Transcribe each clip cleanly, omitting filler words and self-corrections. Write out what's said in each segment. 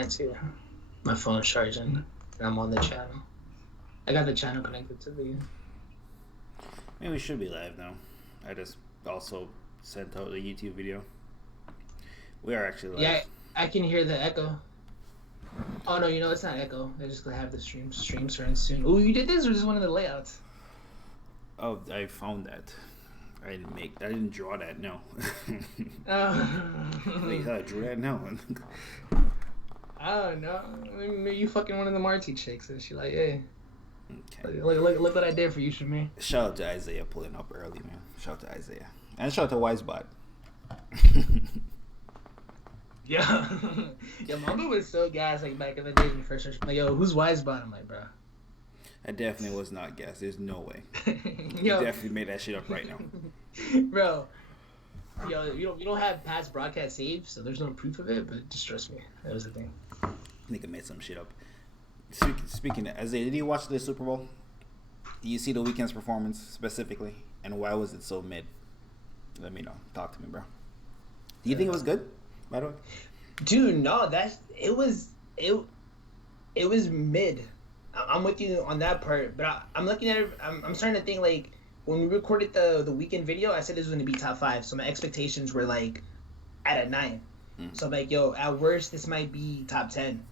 can't see it. My phone's charging, and I'm on the channel. I got the channel connected to the. Maybe we should be live now. I just also sent out a YouTube video. We are actually live. Yeah, I can hear the echo. Oh no, it's not echo. They're just gonna have the stream starting soon. Oh, you did this, or is this one of the layouts? Oh, I found that. I didn't draw that. No. I drew that. No. I don't know. Maybe you fucking one of the Marty chicks, and she like, hey. Okay. Look what I did for you, Shamir. Shout out to Isaiah pulling up early, man. Shout out to Isaiah. And shout out to Wisebot. Yeah. Mamba was so gas like back in the day when you first started. Like, yo, who's Wisebot? I'm like, bro. I definitely was not gas. There's no way. You definitely made that shit up right now. Bro. Yo, you don't have past broadcast saved, so there's no proof of it, but just trust me. That was the thing. Nigga made some shit up. Speaking of Isaiah, did you watch the Super Bowl? Do you see the Weeknd's performance specifically? And why was it so mid? Let me know. Talk to me, bro. Do you think it was good, by the way? Dude, no, it was mid. I'm with you on that part, but I'm looking at it. I'm starting to think like when we recorded the Weeknd video, I said this was going to be top 5, so my expectations were like at a 9. So I'm like, yo, at worst this might be top 10.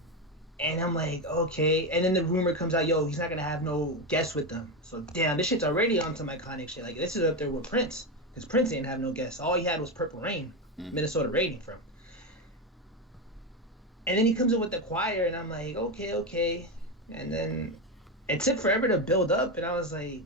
And I'm like, okay. And then the rumor comes out, yo, he's not gonna have no guests with them. So damn, this shit's already on some iconic shit. Like this is up there with Prince, because Prince didn't have no guests. All he had was Purple Rain, Minnesota rating from. And then he comes in with the choir, and I'm like, okay. And then it took forever to build up, and I was like,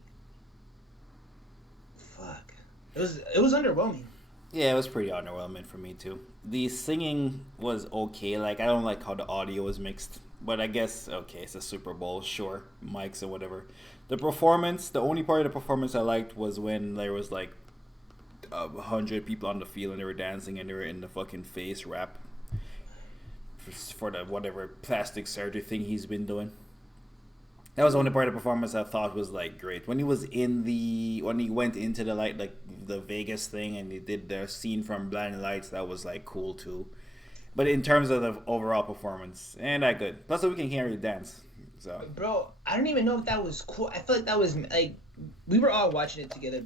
fuck. It was underwhelming. Yeah, it was pretty underwhelming for me too. The singing was okay. Like I don't like how the audio was mixed, but I guess okay, it's a Super Bowl, sure, mics or whatever. The performance, the only part of the performance I liked was when there was like 100 people on the field and they were dancing and they were in the fucking face wrap for the whatever plastic surgery thing he's been doing. That was the only part of the performance I thought was like great. When he went into the like the Vegas thing and he did the scene from Blinding Lights, that was like cool too. But in terms of the overall performance, ain't that good. Plus, we can hear you dance. So, bro, I don't even know if that was cool. I feel like that was like we were all watching it together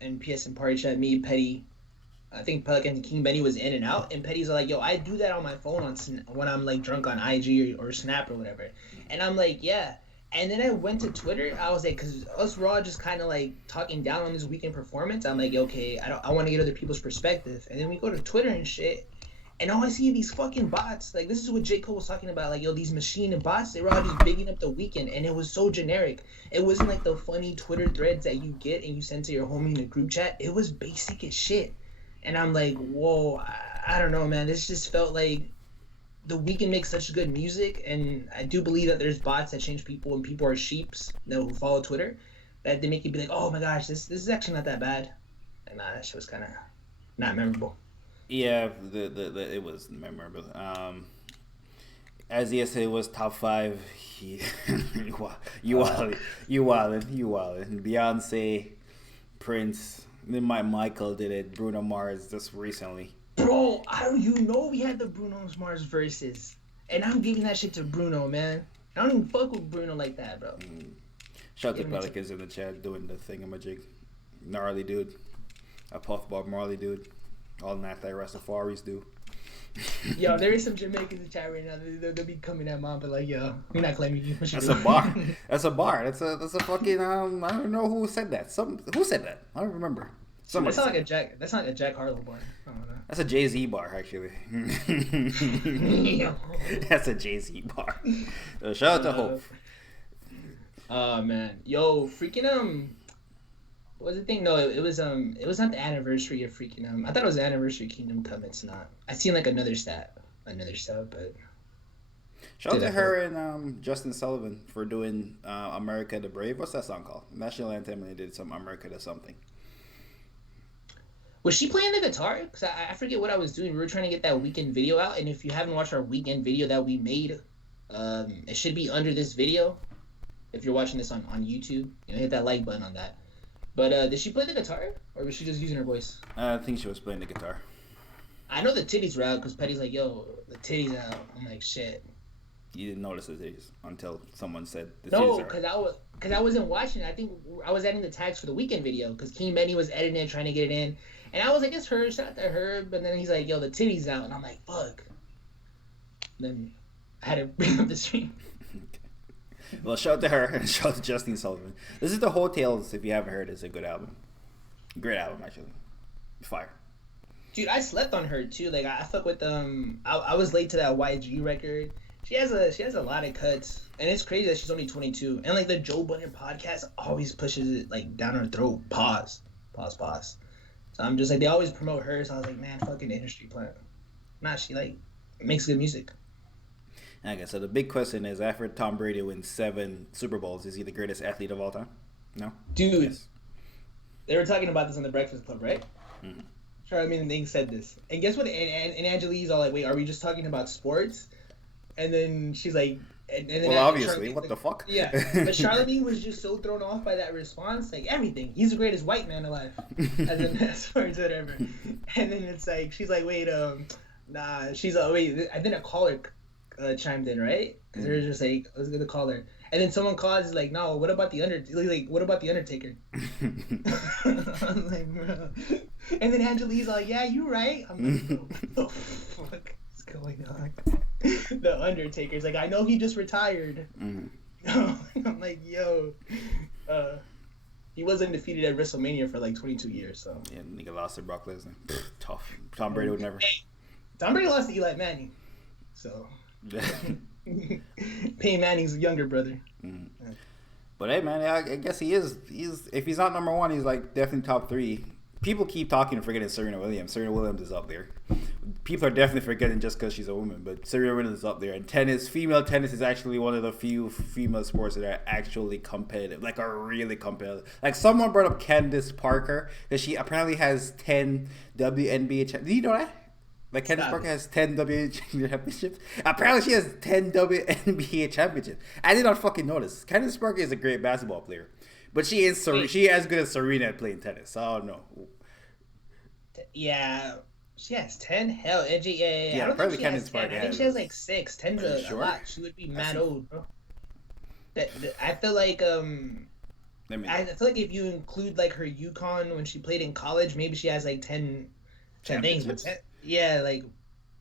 and PS and Party Chat. Me, Petty, I think Pelican and King Benny was in and out, and Petty's like, yo, I do that on my phone when I'm like drunk on IG or Snap or whatever, and I'm like, yeah. And then I went to Twitter. I was like, because us raw just kind of like talking down on this Weeknd performance. I'm like, okay, I want to get other people's perspective. And then we go to Twitter and shit, and all I see are these fucking bots. Like this is what J. Cole was talking about. Like, yo, these machine and bots. They were all just bigging up the Weeknd, and it was so generic. It wasn't like the funny Twitter threads that you get and you send to your homie in the group chat. It was basic as shit. And I'm like, whoa, I don't know, man. This just felt like the Weeknd makes such good music, and I do believe that there's bots that change people, and people are sheeps who follow Twitter, that they make you be like, oh my gosh, this is actually not that bad. And that shit was kind of not memorable. Yeah, it was memorable. As yesterday was top 5. You wildin'. Beyonce, Prince, then Michael did it. Bruno Mars just recently. Bro, we had the Bruno Mars verses, and I'm giving that shit to Bruno, man. I don't even fuck with Bruno like that, bro. Shout out to Pelicans in the chat doing the thingamajig. Gnarly dude. A Puff Bob Marley dude. All night like Rastafaris do. Yo, there is some Jamaicans in the chat right now. They'll be coming at Mamba like, yo, we're not claiming you. That's a bar. That's a fucking I don't know who said that. Who said that? I don't remember. That's not like a Jack Harlow bar. I don't know. That's a Jay-Z bar, actually. That's a Jay-Z bar. So shout out to Hope. Oh man, yo, freaking what was the thing? No, it was not the anniversary of freaking I thought it was the anniversary of Kingdom Come. It's not. I seen like another stat, but. Shout out to her and Justin Sullivan for doing America the Brave. What's that song called? National Anthem, and they did some America the something. Was she playing the guitar? Because I forget what I was doing. We were trying to get that Weeknd video out, and if you haven't watched our Weeknd video that we made, it should be under this video. If you're watching this on YouTube, hit that like button on that. But did she play the guitar, or was she just using her voice? I think she was playing the guitar. I know the titties were out because Petty's like, yo, the titties out. I'm like, shit. You didn't notice the titties until someone said the titties No, are. because I wasn't watching. I think I was editing the tags for the Weeknd video because King Benny was editing it, trying to get it in, and I was like, it's her, shout out to her. But then he's like, yo, the titties out, and I'm like, fuck. And then I had to bring up the stream. Well, shout out to her and shout out to Justine Sullivan. This is the Whole Tales. If you haven't heard, it's a good album. Great album, actually. Fire. Dude, I slept on her too. Like I fuck with I was late to that YG record. She has a lot of cuts, and it's crazy that she's only 22. And like the Joe Budden podcast always pushes it like down her throat. Pause. So I'm just like they always promote her. So I was like, man, fucking industry plant. Nah, she like makes good music. Okay, so the big question is: after Tom Brady wins 7 Super Bowls, is he the greatest athlete of all time? No, dude. Yes. They were talking about this on the Breakfast Club, right? Mm-hmm. Charlamagne Ning said this, and guess what? And Angelique's all like, "Wait, are we just talking about sports?" And then she's like, and then well, obviously, what the fuck? Yeah, but Charlamagne was just so thrown off by that response, like everything. He's the greatest white man alive, as far as whatever. And then it's like she's like, "Wait, nah." She's like, "Wait," and then a caller chimed in, right? Because they're just like, "Let's get the caller." And then someone calls, is like, "No, what about the what about the Undertaker?" I'm like, bro. And then Angelique's like, "Yeah, you right." I'm like, what the fuck is going on? The Undertaker's like, "I know he just retired." I'm like, yo, he wasn't defeated at WrestleMania for like 22 years, so. Yeah, nigga lost to Brock Lesnar. Tough. Tom Brady would never. Hey, Tom Brady lost to Eli Manning, so. Peyton Manning's younger brother. Mm-hmm. But hey, man, I guess he's if he's not number 1, he's like definitely top 3. People keep talking and forgetting Serena Williams. Serena Williams is up there. People are definitely forgetting just because she's a woman, but Serena Williams is up there. And female tennis is actually one of the few female sports that are actually competitive, like are really competitive. Like someone brought up Candace Parker, that she apparently has 10 WNBA championships. Did you know that? Like Candace Parker has 10 WNBA championships. Apparently she has 10 WNBA championships. I did not fucking notice. Candace Parker is a great basketball player. But she is as good as Serena at playing tennis. So I don't know. Yeah. She has 10? Hell, yeah. Yeah, apparently Candace Parker I think she has like 6. 10's a lot. She would be mad old, bro. I feel like I feel like if you include like her UConn when she played in college, maybe she has like 10 things. But 10, yeah, like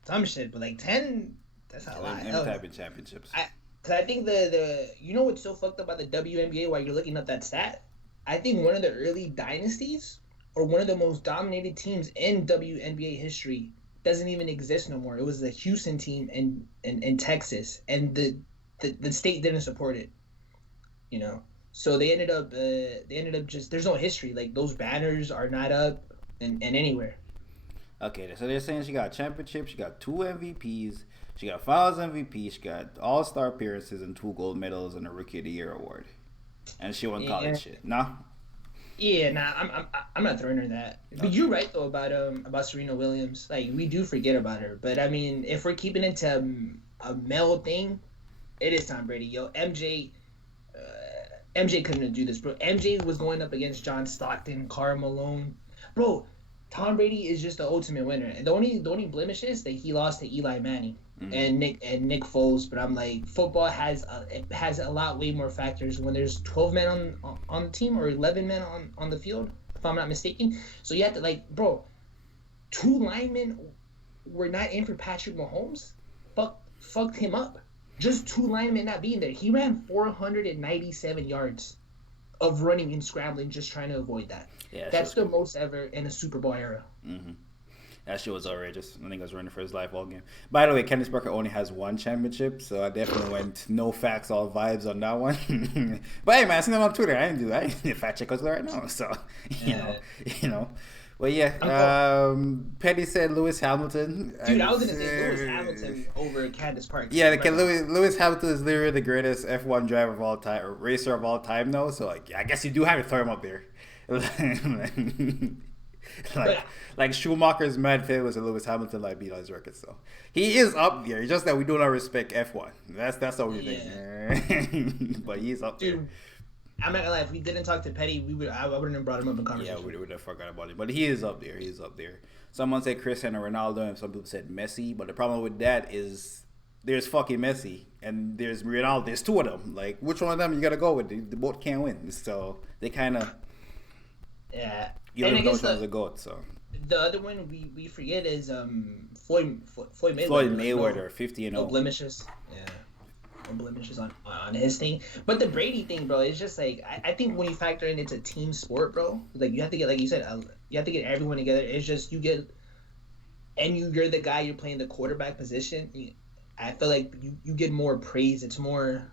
some shit. But like 10, that's a lot. Any type of championships. Cause I think the you know what's so fucked up about the WNBA while you're looking up that stat? I think one of the early dynasties or one of the most dominated teams in WNBA history doesn't even exist no more. It was the Houston team in Texas, and the state didn't support it. You know, so they ended up just there's no history. Like those banners are not up and anywhere. Okay, so they're saying she got championships, she got 2 MVPs. She got Finals MVP. She got All-Star appearances and 2 gold medals and a Rookie of the Year award. And she won college shit. Nah. Yeah, nah. I'm not throwing her that. Okay. But you're right though about Serena Williams. Like we do forget about her. But I mean, if we're keeping it to a male thing, it is Tom Brady. Yo, MJ couldn't do this, bro. MJ was going up against John Stockton, Karl Malone, bro. Tom Brady is just the ultimate winner. And the only blemish is that he lost to Eli Manning. Mm-hmm. and Nick Foles, but I'm like football has a lot way more factors when there's 12 men on the team or 11 men on the field, if I'm not mistaken. So you have to like, bro, 2 linemen were not in for Patrick Mahomes. Fucked him up. Just 2 linemen not being there. He ran 497 yards of running and scrambling just trying to avoid that. Yeah, that's the most ever in a Super Bowl era. Mm-hmm. That shit was outrageous. I think I was running for his life all game. By the way, Candace Parker only has 1 championship, so I definitely went no facts, all vibes on that one. But hey, man, I seen them on Twitter. I didn't fact check us right now, so you know. Well, yeah. Petty said Lewis Hamilton. Dude, I was gonna say Lewis Hamilton over Candace Parker. Yeah, Lewis Hamilton is literally the greatest F1 driver of all time, or racer of all time, though. So like, I guess you do have to throw him up there. Like Schumacher's mad famous and Lewis Hamilton like beat on his record, so he is up there. It's just that we do not respect F1. That's the only thing. But he's up there. I'm not gonna lie. If we didn't talk to Petty, I wouldn't have brought him up in conversation. Yeah, we would have forgot about him. But he is up there. Someone said Cristiano Ronaldo, and some people said Messi. But the problem with that is there's fucking Messi and there's Ronaldo. There's two of them. Like, which one of them you gotta go with? They both can't win, so they kind of Yeah. you And don't I know guess which one's the goat. So the other one we forget is Floyd Mayweather. Floyd Like, Mayweather, 50 and no 0. blemishes. Yeah. No blemishes on his thing. But the Brady thing, bro, it's just like I think when you factor in it's a team sport, bro. Like you have to get, like you said, you have to get everyone together. It's just you're the guy, you're playing the quarterback position. I feel like you get more praise. It's more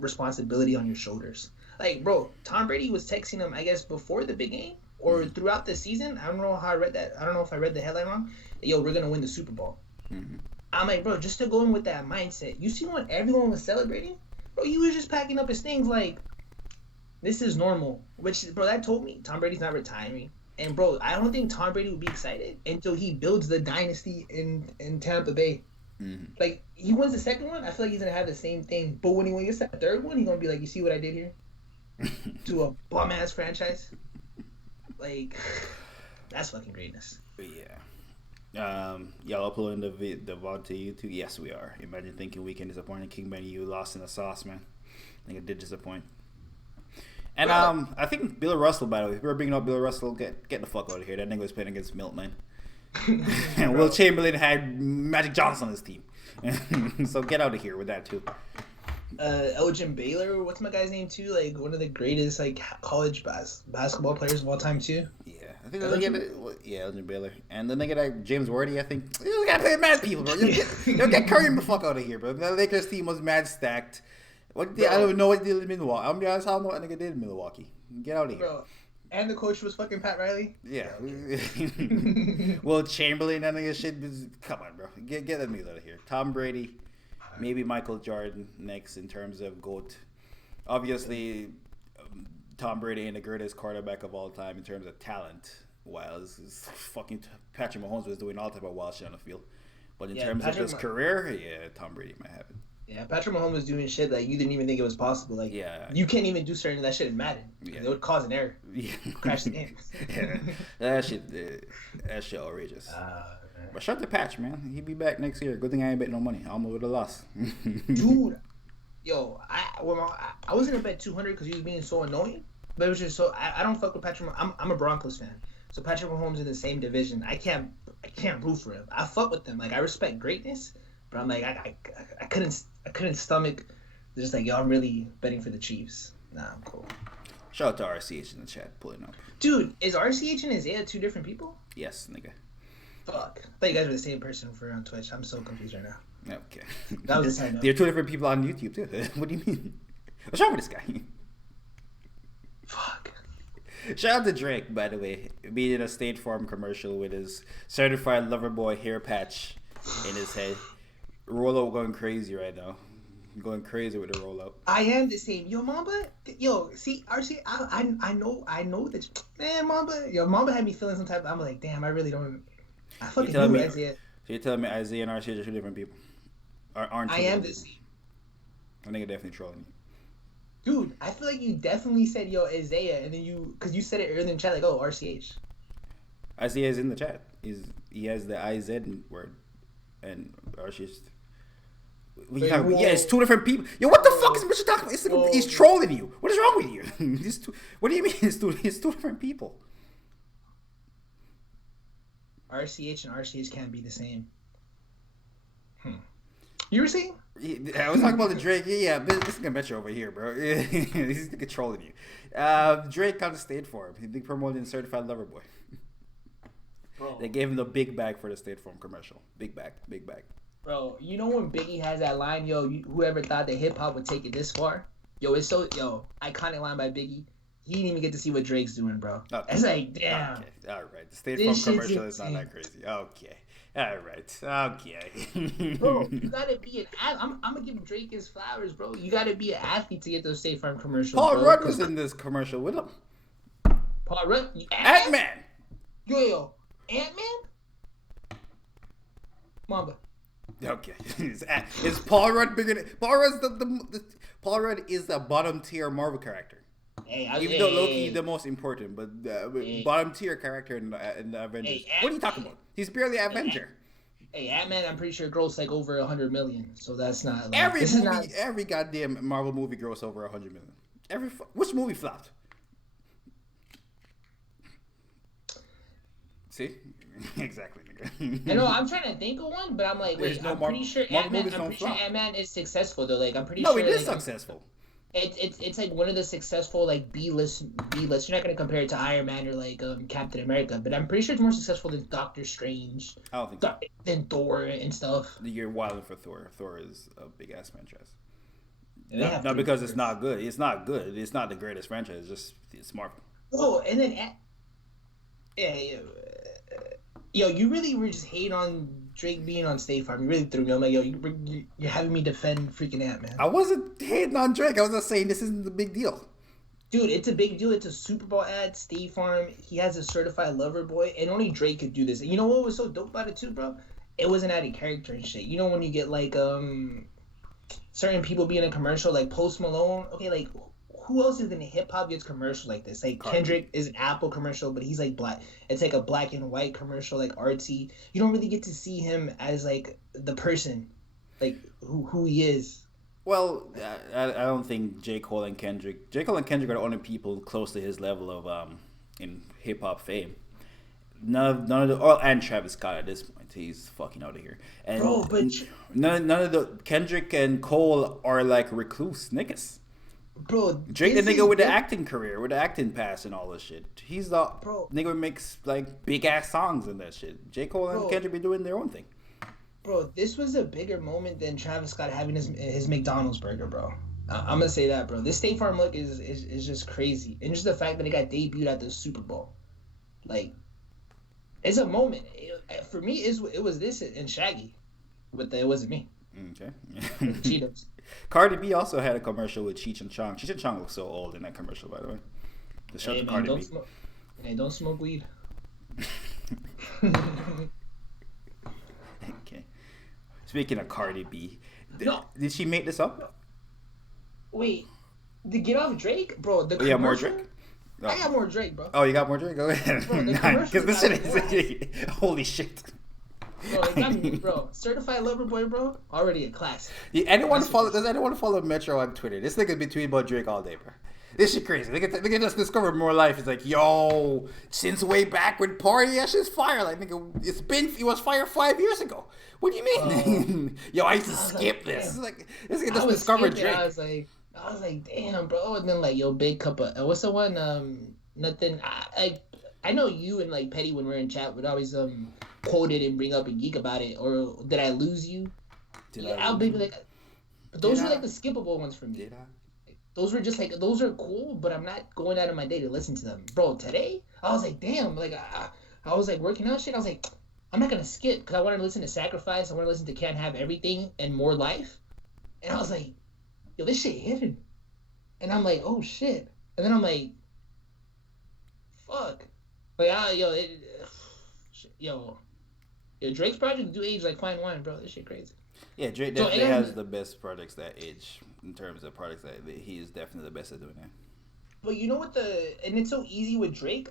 responsibility on your shoulders. Like, bro, Tom Brady was texting him, I guess, before the big game or throughout the season. I don't know how I read that. I don't know if I read the headline wrong. Yo, we're gonna win the Super Bowl. Mm-hmm. I'm like, bro, just to go in with that mindset. You see when everyone was celebrating, bro, he was just packing up his things like, this is normal. Which, bro, that told me Tom Brady's not retiring. And, bro, I don't think Tom Brady would be excited until he builds the dynasty in Tampa Bay. Mm-hmm. Like, he wins the second one, I feel like he's going to have the same thing. But when he gets that third one, he's going to be like, you see what I did here? To a bum-ass franchise? Like, that's fucking greatness. Yeah. Y'all uploading the VOD to YouTube? Yes, we are. Imagine thinking Weeknd disappointed. King Benny, you lost in the sauce, man. I think it did disappoint. And I think Bill Russell, by the way, if we're bringing up Bill Russell, get the fuck out of here. That nigga was playing against Milkman. And Will Chamberlain had Magic Johnson on his team. So get out of here with that too. Elgin Baylor, what's my guy's name too? Like one of the greatest like college basketball players of all time too. Yeah, I think Elgin Baylor, and then they get James Worthy. I think you gotta play mad people, bro. You'll get Curry the fuck out of here, bro. The Lakers team was mad stacked. I don't even know what they did in Milwaukee. I'm gonna be honest, I don't know what nigga did in Milwaukee. Get out of here, bro. And the coach was fucking Pat Riley. Yeah. Will Chamberlain, that nigga shit. Come on, bro. Get that nigga out of here. Tom Brady. Maybe Michael Jordan next in terms of GOAT. Obviously, Tom Brady ain't the greatest quarterback of all time in terms of talent, while fucking Patrick Mahomes was doing all type of wild shit on the field. But in terms of his career, yeah, Tom Brady might have it. Yeah, Patrick Mahomes was doing shit that you didn't even think it was possible. Like, you can't even do certain that shit in Madden. Yeah. It would cause an error. Yeah. Crash the game. Yeah. That shit outrageous. But shut the patch, man. He'll be back next year. Good thing I ain't betting no money. I almost would have lost. Dude, yo, I was gonna bet 200 because he was being so annoying. But it was just so I don't fuck with Patrick. I'm a Broncos fan, so Patrick Mahomes in the same division. I can't root for him. I fuck with them. Like I respect greatness, but I'm like I couldn't stomach. Just like yo, I'm really betting for the Chiefs. Nah, I'm cool. Shout out to RCH in the chat pulling up. Dude, is RCH and Isaiah two different people? Yes, nigga. Fuck. I thought you guys were the same person on Twitch. I'm so confused right now. Okay. That was a side note. They're two different people on YouTube, too. What do you mean? What's wrong with this guy? Fuck. Shout out to Drake, by the way. Being in a State Farm commercial with his certified lover boy hair patch in his head. Rollout going crazy right now. Going crazy with the rollout. I am the same. Yo, Mamba. Yo, see, RC. I know that. Man, Mamba. Yo, Mamba had me feeling some type. I'm like, damn. I really don't. I fucking knew Isaiah. So you're telling me Isaiah and RC are two different people? Aren't I am the same. I think I'm definitely trolling you. Dude, I feel like you definitely said, yo, Isaiah, and then because you said it earlier in the chat, like, oh, RCH. Isaiah is in the chat. He has the IZ word, and RCH. Yeah, it's two different people. Yo, what the fuck is Mr. talking about? He's trolling you. What is wrong with you? What do you mean it's two different people? RCH and RCH can't be the same. You were saying? I was talking about the Drake. Yeah, this is gonna bet you over here, bro. He's controlling you. Drake on the State Farm. He promoted Certified Lover Boy. Bro. They gave him the big bag for the State Farm commercial. Big bag. Bro, you know when Biggie has that line, yo, whoever thought that hip hop would take it this far? Yo, it's so, iconic line by Biggie. He didn't even get to see what Drake's doing, bro. Okay. It's like, damn. Okay, all right. The State Farm commercial is not that crazy. Okay. All right. Okay. Bro, you gotta be an athlete. I'm gonna give Drake his flowers, bro. You gotta be an athlete to get those State Farm commercials. Paul Rudd was in this commercial with him. Paul Rudd? Ant-Man. Yo. Ant-Man? Mamba. Okay. Is Paul Rudd bigger than... Paul Rudd is the bottom tier Marvel character. Even though Loki the most important, but hey, bottom tier character in the Avengers. What are you talking about? He's barely an Avenger. Hey, Ant-Man, I'm pretty sure grossed like over 100 million. So that's not like this is not. Every goddamn Marvel movie grossed over 100 million. Which movie flopped? See, exactly. I know. I'm trying to think of one, but I'm like, wait. I'm pretty sure Ant-Man is successful though. Like, I'm pretty sure. No, it is successful. It's like one of the successful like B-list. You're not gonna compare it to Iron Man or like Captain America, but I'm pretty sure it's more successful than Doctor Strange. I don't think so. Than Thor and stuff. You're wilding for Thor. Thor is a big ass franchise. Not because it's not good. It's not good. It's not the greatest franchise. It's Marvel. Oh, and then yo, you really were just hating on Drake being on State Farm. You really threw me. I'm like, yo, you're having me defend freaking Ant-Man. I wasn't hating on Drake. I was just saying this isn't the big deal. Dude, it's a big deal. It's a Super Bowl ad. State Farm. He has a certified lover boy, and only Drake could do this. And you know what was so dope about it too, bro? It wasn't out of character and shit. You know when you get like certain people be in a commercial like Post Malone. Okay, like who else is in hip hop gets commercial like this? Like Kendrick is an Apple commercial, but he's like black. It's like a black and white commercial, like artsy. You don't really get to see him as like the person, like who he is. Well, I don't think J. Cole and Kendrick are the only people close to his level of in hip hop fame. None of the and Travis Scott at this point, he's fucking out of here. And bro, but none of the Kendrick and Cole are like recluse niggas. Bro, Drake the nigga with the acting career, with the acting pass and all this shit. He's the nigga who makes like big ass songs and that shit. J. Cole and Kendrick be doing their own thing. Bro, this was a bigger moment than Travis Scott having his McDonald's burger, bro. I'm gonna say that, bro. This State Farm look is just crazy, and just the fact that it got debuted at the Super Bowl, like, it's a moment. For me, it was this and Shaggy, but it wasn't me. Okay. Cheetos. Cardi B also had a commercial with Cheech and Chong. Cheech and Chong looks so old in that commercial, by the way. The show Cardi B. Don't smoke weed. Okay. Speaking of Cardi B, did she make this up? Wait, to get off Drake, bro? You have more Drake? Oh. I got more Drake, bro. Oh, you got more Drake? Go ahead. Because this shit is holy shit. Bro, it got me, bro. Certified Lover Boy, bro. Already a classic. Does anyone follow Metro on Twitter? This nigga be tweeting about Drake all day, bro. This shit crazy. Nigga just discovered more life. It's like, yo, since way back with Party, that shit's fire. Like, nigga, it was fire 5 years ago. What do you mean? Yo, I used to skip this. It's like, this nigga just discovered Drake. I was like, damn, bro. And then like, yo, big cup of what's the one? Nothing. I know you and like Petty when we're in chat would always quote it and bring up and geek about it. Or did I lose you? I'll be like, but those were like the skippable ones for me. Did I? Those were just like, those are cool, but I'm not going out of my day to listen to them. Bro, today, I was like, damn, like, I was like working out shit. I was like, I'm not going to skip because I want to listen to Sacrifice. I want to listen to Can't Have Everything and More Life. And I was like, yo, this shit hidden. And I'm like, oh shit. And then I'm like, fuck. Like, Drake's project do age like fine wine, bro. This shit crazy. Yeah, Drake definitely has the best projects that age in terms of products that he is definitely the best at doing that. But you know what and it's so easy with Drake.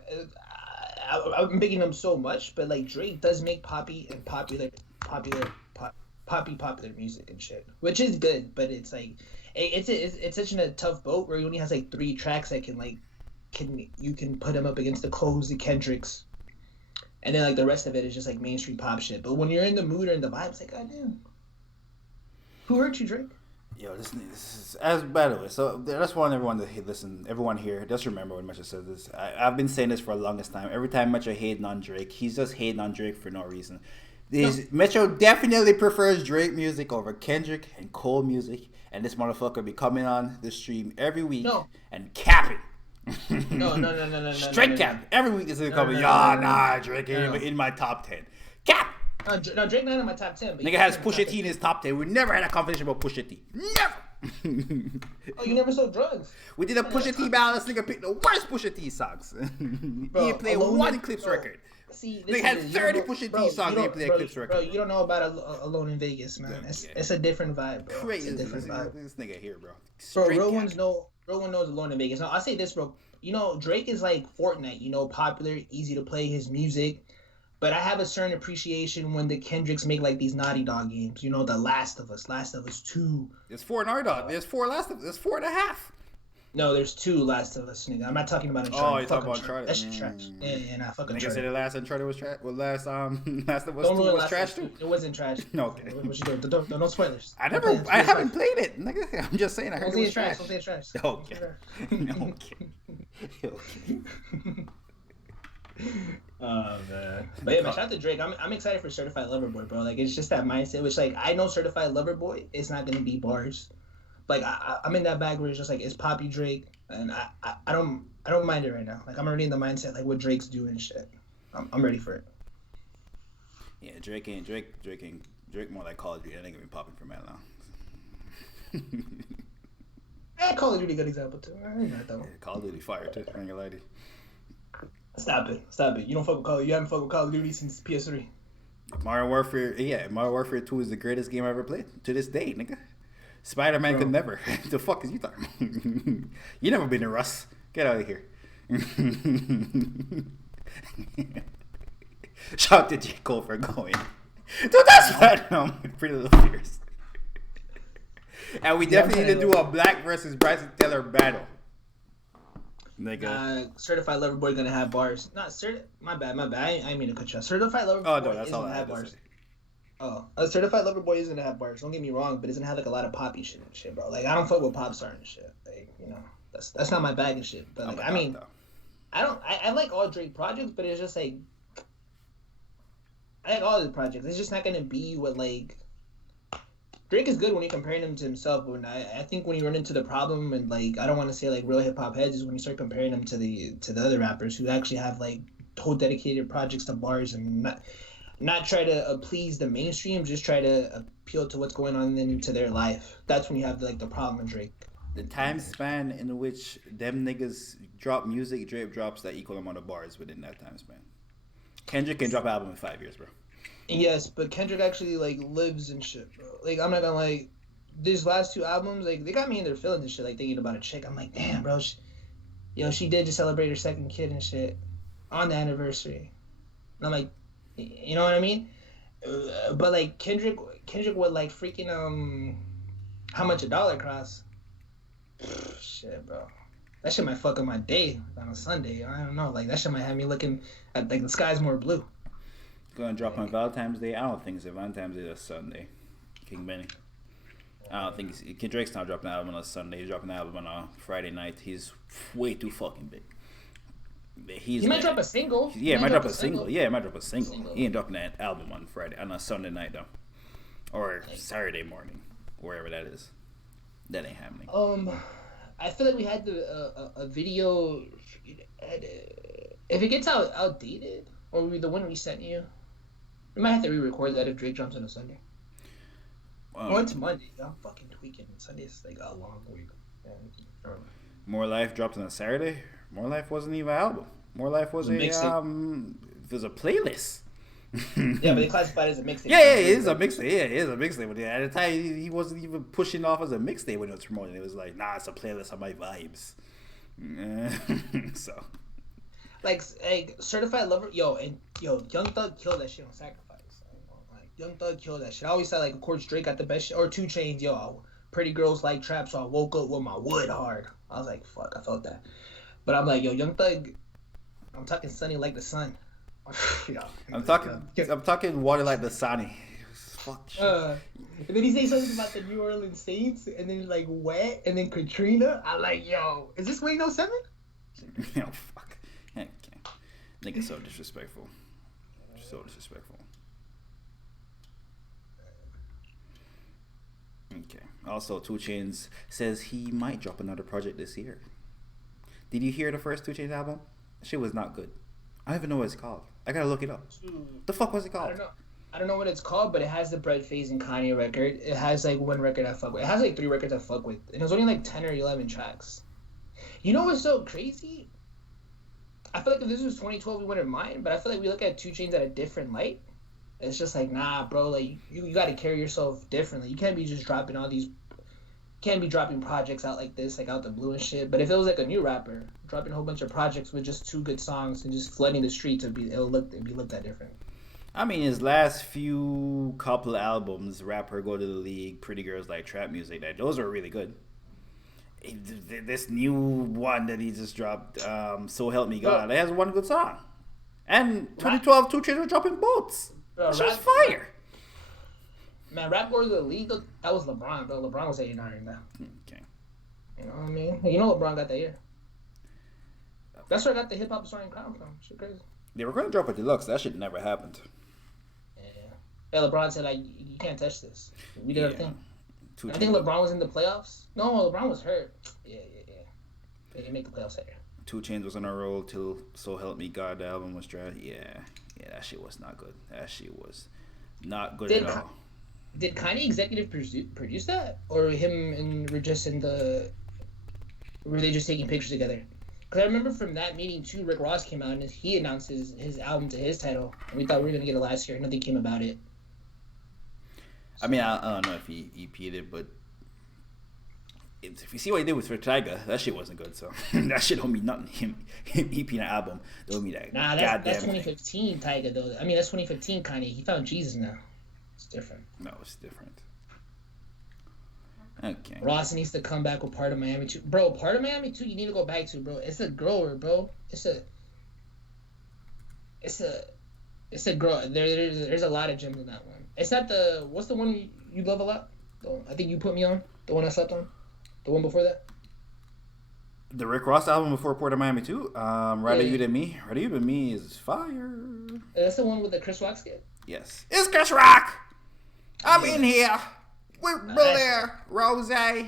I'm picking him so much, but like Drake does make poppy and popular music and shit, which is good. But it's like it's such a tough boat where he only has like 3 tracks that you can put him up against the Coles, the Kendricks, and then like the rest of it is just like mainstream pop shit. But when you're in the mood or in the vibe, it's like, goddamn. Who hurt you, Drake? Yo, this is by the way. So I just want everyone to listen. Everyone here, just remember when Metro says this. I've been saying this for the longest time. Every time Metro hating on Drake, he's just hating on Drake for no reason. Metro definitely prefers Drake music over Kendrick and Cole music, and this motherfucker be coming on the stream every week and capping. No. Straight cap every week. This is coming. Nah, Drake ain't in my top 10. Cap. No, Drake not in my top 10. But nigga has Pusha T in his top 10. We never had a conversation about Pusha T. Never. Oh, you never sold drugs? We did a Pusha T battle. This nigga picked the worst Pusha T songs. He played one Clips record. See, They had 30 Pusha T songs. They play Eclipse bro, record. you don't know about Alone in Vegas, man. It's a different vibe, bro. Crazy. It's a different vibe. This nigga here, bro. Bro, real one knows Alone in Vegas. Now, I'll say this, bro. You know, Drake is like Fortnite, you know, popular, easy to play his music. But I have a certain appreciation when the Kendricks make like these Naughty Dog games. You know, The Last of Us 2. There's 4 Naughty Dog. There's 4 There's 4.5. No, there's 2 Last of Us, nigga. I'm not talking about Uncharted. Oh, you're talking about Uncharted. That's just trash. Yeah, nah, fuck Uncharted. Nigga said the last Uncharted was trash. Well, Last of Us 2 was trash too. It wasn't trash. No, okay. What you doing? No spoilers. I haven't played it, nigga. I'm just saying. I heard it was trash. Don't say it's trash. Okay. Okay. Oh man, but yeah, man, shout out to Drake. I'm excited for Certified Lover Boy, bro. Like it's just that mindset, which like I know Certified Lover Boy is not gonna be bars. Like I'm in that bag where it's just like it's Poppy Drake, and I don't mind it right now. Like I'm already in the mindset like what Drake's doing and shit. I'm ready for it. Yeah, Drake more like Call of Duty. That ain't gonna be popping for man now. Yeah, Call of Duty good example too. I ain't got that one. Yeah, Call of Duty fire too. I ain't gonna lie to you. Stop it. You don't fuck with Call. You haven't fucked with Call of Duty since PS3. Modern Warfare 2 is the greatest game I ever played to this day, nigga. Spider-Man could never. The fuck is you talking about? You never been to Russ. Get out of here. Shout out to J. Cole for going. Dude, that's platinum with Pretty Little Fears. And we definitely need to do a Black versus Bryson Tiller battle. Certified Lover Boy gonna have bars. My bad. I ain't mean to cut you off. Certified Lover Boy that's all I have bars. Certified Lover Boy is gonna have bars. Don't get me wrong, but it's gonna have like a lot of poppy shit, bro. Like I don't fuck with pop star and shit. Like you know, that's not my bag and shit. But like I like all Drake projects, but it's just like I like all the projects. It's just not gonna be what like. Drake is good when you're comparing him to himself, but I think when you run into the problem and like I don't want to say like real hip hop heads is when you start comparing him to the other rappers who actually have like whole dedicated projects to bars and not try to please the mainstream, just try to appeal to what's going on into their life. That's when you have like the problem with Drake. The time span in which them niggas drop music, Drake drops that equal amount of bars within that time span. Kendrick can drop an album in 5 years, bro. Yes, but Kendrick actually like lives and shit, bro. Like I'm not gonna like these last 2 albums, like they got me in their feelings and shit. Like thinking about a chick, I'm like, damn, bro. She did just celebrate her 2nd kid and shit on the anniversary. And I'm like, you know what I mean? But like Kendrick would like freaking how much a dollar costs? Shit, bro. That shit might fuck up my day on a Sunday. I don't know. Like that shit might have me looking at like the sky's more blue. Going to drop on Valentine's Day? I don't think so. Valentine's Day is Sunday. King Benny. I don't think Drake's not dropping an album on a Sunday. He's dropping an album on a Friday night. He's way too fucking big. He might drop a single. Yeah, he might drop a single. Yeah, he might drop a single. He ain't dropping that album on Friday, on a Sunday night though, or Saturday morning, wherever that is. That ain't happening. I feel like we had a video. If it gets outdated, or the one we sent you. We might have to re-record that if Drake drops on a Sunday. It's Monday. I'm fucking tweaking. Sunday's like a long week. Yeah, More Life dropped on a Saturday. More Life wasn't even an album. More Life was it was a playlist. Yeah, but they classified it as a mixtape. Yeah, it is a mixtape. Yeah, it is a mixtape. But at the time, he wasn't even pushing off as a mixtape when it was promoting. It was like, nah, it's a playlist on my vibes. So. Like Certified Lover, Young Thug killed that shit on Sacrifice. Like Young Thug killed that shit. I always said like, of course Drake got the best shit, or 2 Chainz, pretty girls like trap, so I woke up with my wood hard. I was like, fuck, I felt that. But I'm like, Young Thug, I'm talking sunny like the sun. I'm talking water like the sunny. Fuck. And then he say something about the New Orleans Saints, and then like wet, and then Katrina. I'm like, is this Wayne 07? Yo, fuck. Nigga, so disrespectful. So disrespectful. Okay. Also, 2 Chainz says he might drop another project this year. Did you hear the first 2 Chainz album? Shit was not good. I don't even know what it's called. I gotta look it up. The fuck was it called? I don't know what it's called, but it has the Bread Phase and Kanye record. It has like 1 record I fuck with. It has like 3 records I fuck with. And it was only like 10 or 11 tracks. You know what's so crazy? I feel like if this was 2012, we wouldn't mind. But I feel like we look at Two Chainz at a different light. It's just like, nah, bro. Like you got to carry yourself differently. You can't be just dropping all these. Can't be dropping projects out like this, like out the blue and shit. But if it was like a new rapper dropping a whole bunch of projects with just two good songs and just flooding the streets, it'd be looked that different. I mean, his last few couple of albums, Rapper Go to the League, Pretty Girls Like Trap Music, those are really good. This new one that he just dropped, So Help Me God, it has one good song. And 2012, Two Chainz were dropping boats. That's just fire. Man, Rap Go to the League, that was LeBron, bro. LeBron was 89 right now. Okay. You know what I mean? You know LeBron got that year. That's where I got the hip hop starting crown from. Shit crazy. They were going to drop a deluxe. That shit never happened. Yeah, LeBron said, like, you can't touch this. We did our thing. I think LeBron was in the playoffs. No, LeBron was hurt. Yeah. They didn't make the playoffs that year. 2 Chainz was on a roll till So Help Me God, the album was drafted. Yeah, that shit was not good. That shit was not good at all. Did Kanye executive produce that? Or him and were just in the... Were they just taking pictures together? Because I remember from that meeting, too, Rick Ross came out and he announced his album to his title. And we thought we were going to get it last year. Nothing came about it. I mean, I don't know if he EP'd it, but if you see what he did with Tiger, that shit wasn't good. So that shit don't mean nothing. Him EP'ing an album don't mean that. Nah, that's 2015 Tiger, though. I mean, that's 2015 Kanye. He found Jesus now. It's different. No, it's different. Okay. Ross needs to come back with Part of Miami 2. Bro, Part of Miami 2 you need to go back to, bro. It's a grower, bro. It's a grower. There's a lot of gems in that one. It's not what's the one you love a lot? I think you put me on. The one I slept on. The one before that. The Rick Ross album before Port of Miami 2. Rather You Than Me. Rather You Than Me is fire. That's the one with the Chris Rock skit? Yes. It's Chris Rock! I'm in here with Blair Rose. Yeah,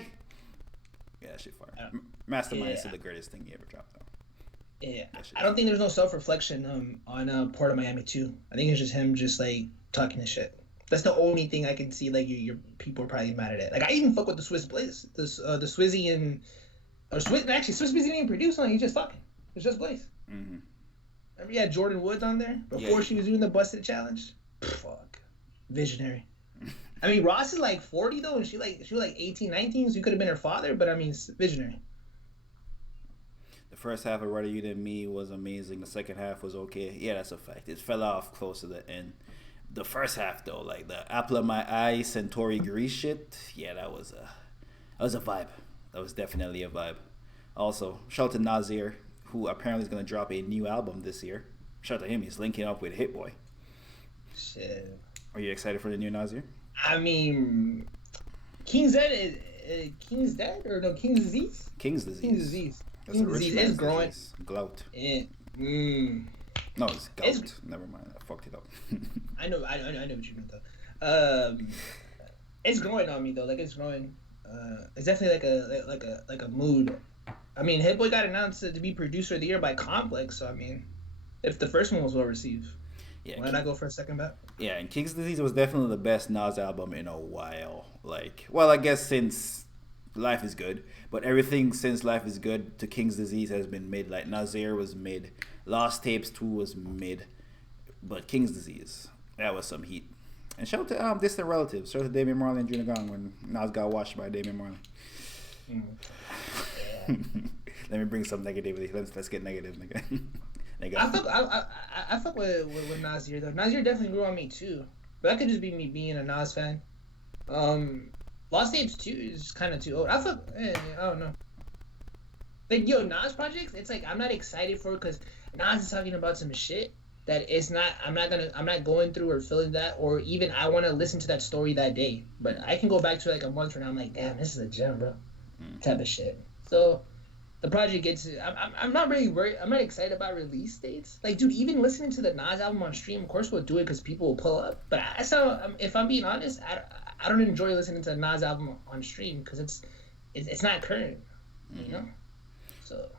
that shit fire. Mastermind is the greatest thing he ever dropped, though. Yeah. I don't think there's no self-reflection on Port of Miami 2. I think it's just him just, like, talking his shit. That's the only thing I can see, like, your people are probably mad at it. Like, I even fuck with the Swiss Blaze. The Swizzy and... Actually, Swiss Blaze didn't even produce on it. He just fucking. It's just Blaze. Mm-hmm. Remember you had Jordan Woods on there? Before she was doing the Busted Challenge? Fuck. Visionary. I mean, Ross is, like, 40, though, and she was, like, 18, 19, so you could have been her father, but, I mean, visionary. The first half of Rather You Than Me was amazing. The second half was okay. Yeah, that's a fact. It fell off close to the end. The first half, though, like the Apple of My Eye, Centauri Grease shit, yeah, that was a vibe. That was definitely a vibe. Also, shout out to Nasir, who apparently is going to drop a new album this year. Shout out to him. He's linking up with Hit Boy. Shit. Are you excited for the new Nasir? I mean, King's Dead is... King's Dead? Or no, King's Disease? King's Disease. King's Disease. That's King's Disease is growing. Glout. No, it's gout. Never mind. I fucked it up. I know what you meant though. It's growing on me though. Like it's growing. It's definitely like a mood. I mean, Hit Boy got announced to be producer of the year by Complex. So I mean, if the first one was well received, why not go for a second bet? Yeah, and King's Disease was definitely the best Nas album in a while. Like, well, I guess since Life is Good, but everything since Life is Good to King's Disease has been mid. Like Nasir was mid, Lost Tapes 2 was mid, but King's Disease, that was some heat. And shout out to Distant Relatives. Shout out to Damian Marley and Gina Gong when Nas got washed by Damian Marley. Yeah. Let me bring some negativity. Let's get negative, nigga. I fuck with Nasir though. Nasir definitely grew on me too, but that could just be me being a Nas fan. Lost Tapes 2 is kind of too old. I don't know. Like, yo, Nas projects, it's like, I'm not excited for it because Nas is talking about some shit that it's not, I'm not going through or feeling that, or even I want to listen to that story that day. But I can go back to like a month from now, I'm like, damn, this is a gem, bro. Type of shit. So, the project gets, I'm not really worried, I'm not excited about release dates. Like, dude, even listening to the Nas album on stream, of course we'll do it because people will pull up. But if I'm being honest, I don't enjoy listening to a Nas album on stream because it's not current, you know. So,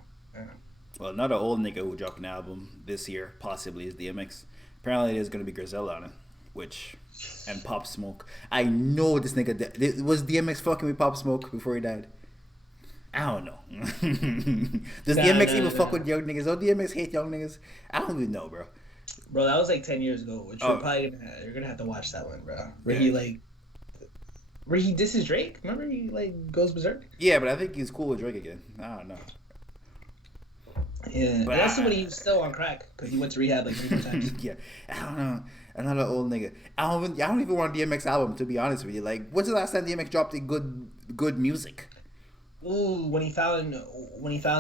well, another old nigga who dropped an album this year possibly is DMX. Apparently, there's gonna be Griselda on it, and Pop Smoke. I know this nigga was DMX fucking with Pop Smoke before he died. I don't know. Does Nah, DMX nah, even fuck nah. with young niggas? Oh, DMX hate young niggas? I don't even know, bro. Bro, that was like 10 years ago, which Oh, you're gonna have to watch that one, bro. yeah. Where he disses Drake. Remember he like goes berserk. Yeah, but I think he's cool with Drake again. I don't know. Yeah, and But also when he was still on crack because he went to rehab like 3 more times. yeah, I don't know. Another old nigga. I don't even want a DMX album, to be honest with you. Like, when's the last time DMX dropped a good music? Ooh, when he found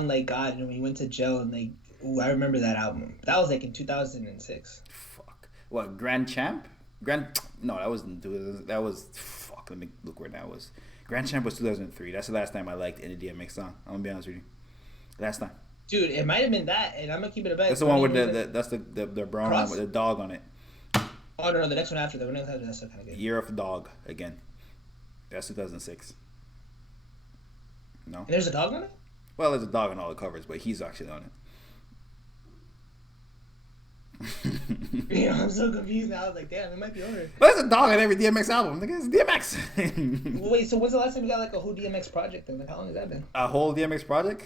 like God and when he went to jail and like, ooh, I remember that album. That was like in 2006. Fuck. What, Grand Champ? No, that wasn't. That was. Fuck, let me look where that was. Grand Champ was 2003. That's the last time I liked any DMX song. I'm gonna be honest with you. Last time. Dude, it might have been that, and I'm gonna keep it a bet. That's the one with that's the brown one Cross? with the dog on it. Oh no, the next one after that. That's kind of good. Year of the Dog again. That's 2006. No. And there's a dog on it. Well, there's a dog on all the covers, but he's actually on it. Yeah, I'm so confused now. I was like, damn, it might be over. But there's a dog on every DMX album. Nigga, it's DMX. Well, wait, so when's the last time you got like a whole DMX project? Then, like, how long has that been? A whole DMX project?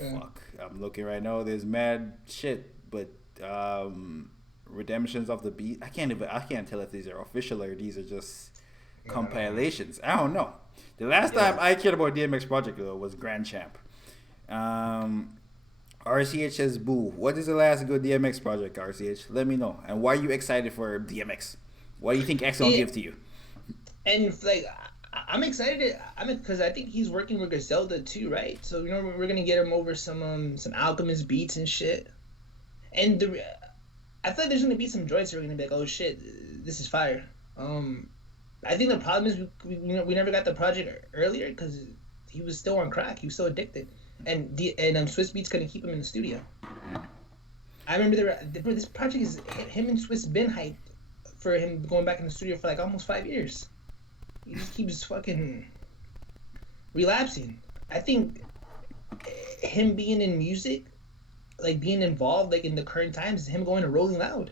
Yeah. Fuck. I'm looking right now. There's mad shit, but Redemptions of the Beat. I can't tell if these are official or these are just compilations. I don't know. The last time I cared about DMX project though was Grand Champ. RCH says boo. What is the last good DMX project, RCH? Let me know. And why are you excited for DMX? What do you think X will give to you? And like, I'm excited. Because I think he's working with Griselda too, right? So you know we're gonna get him over some Alchemist beats and shit. And I feel like there's gonna be some joints that are gonna be like, oh shit, this is fire. I think the problem is we never got the project earlier because he was still on crack. He was still addicted, and Swiss Beats couldn't keep him in the studio. I remember this project is him and Swiss been hyped for him going back in the studio for like almost 5 years. He just keeps fucking relapsing. I think him being in music, like being involved, like in the current times, is him going to Rolling Loud.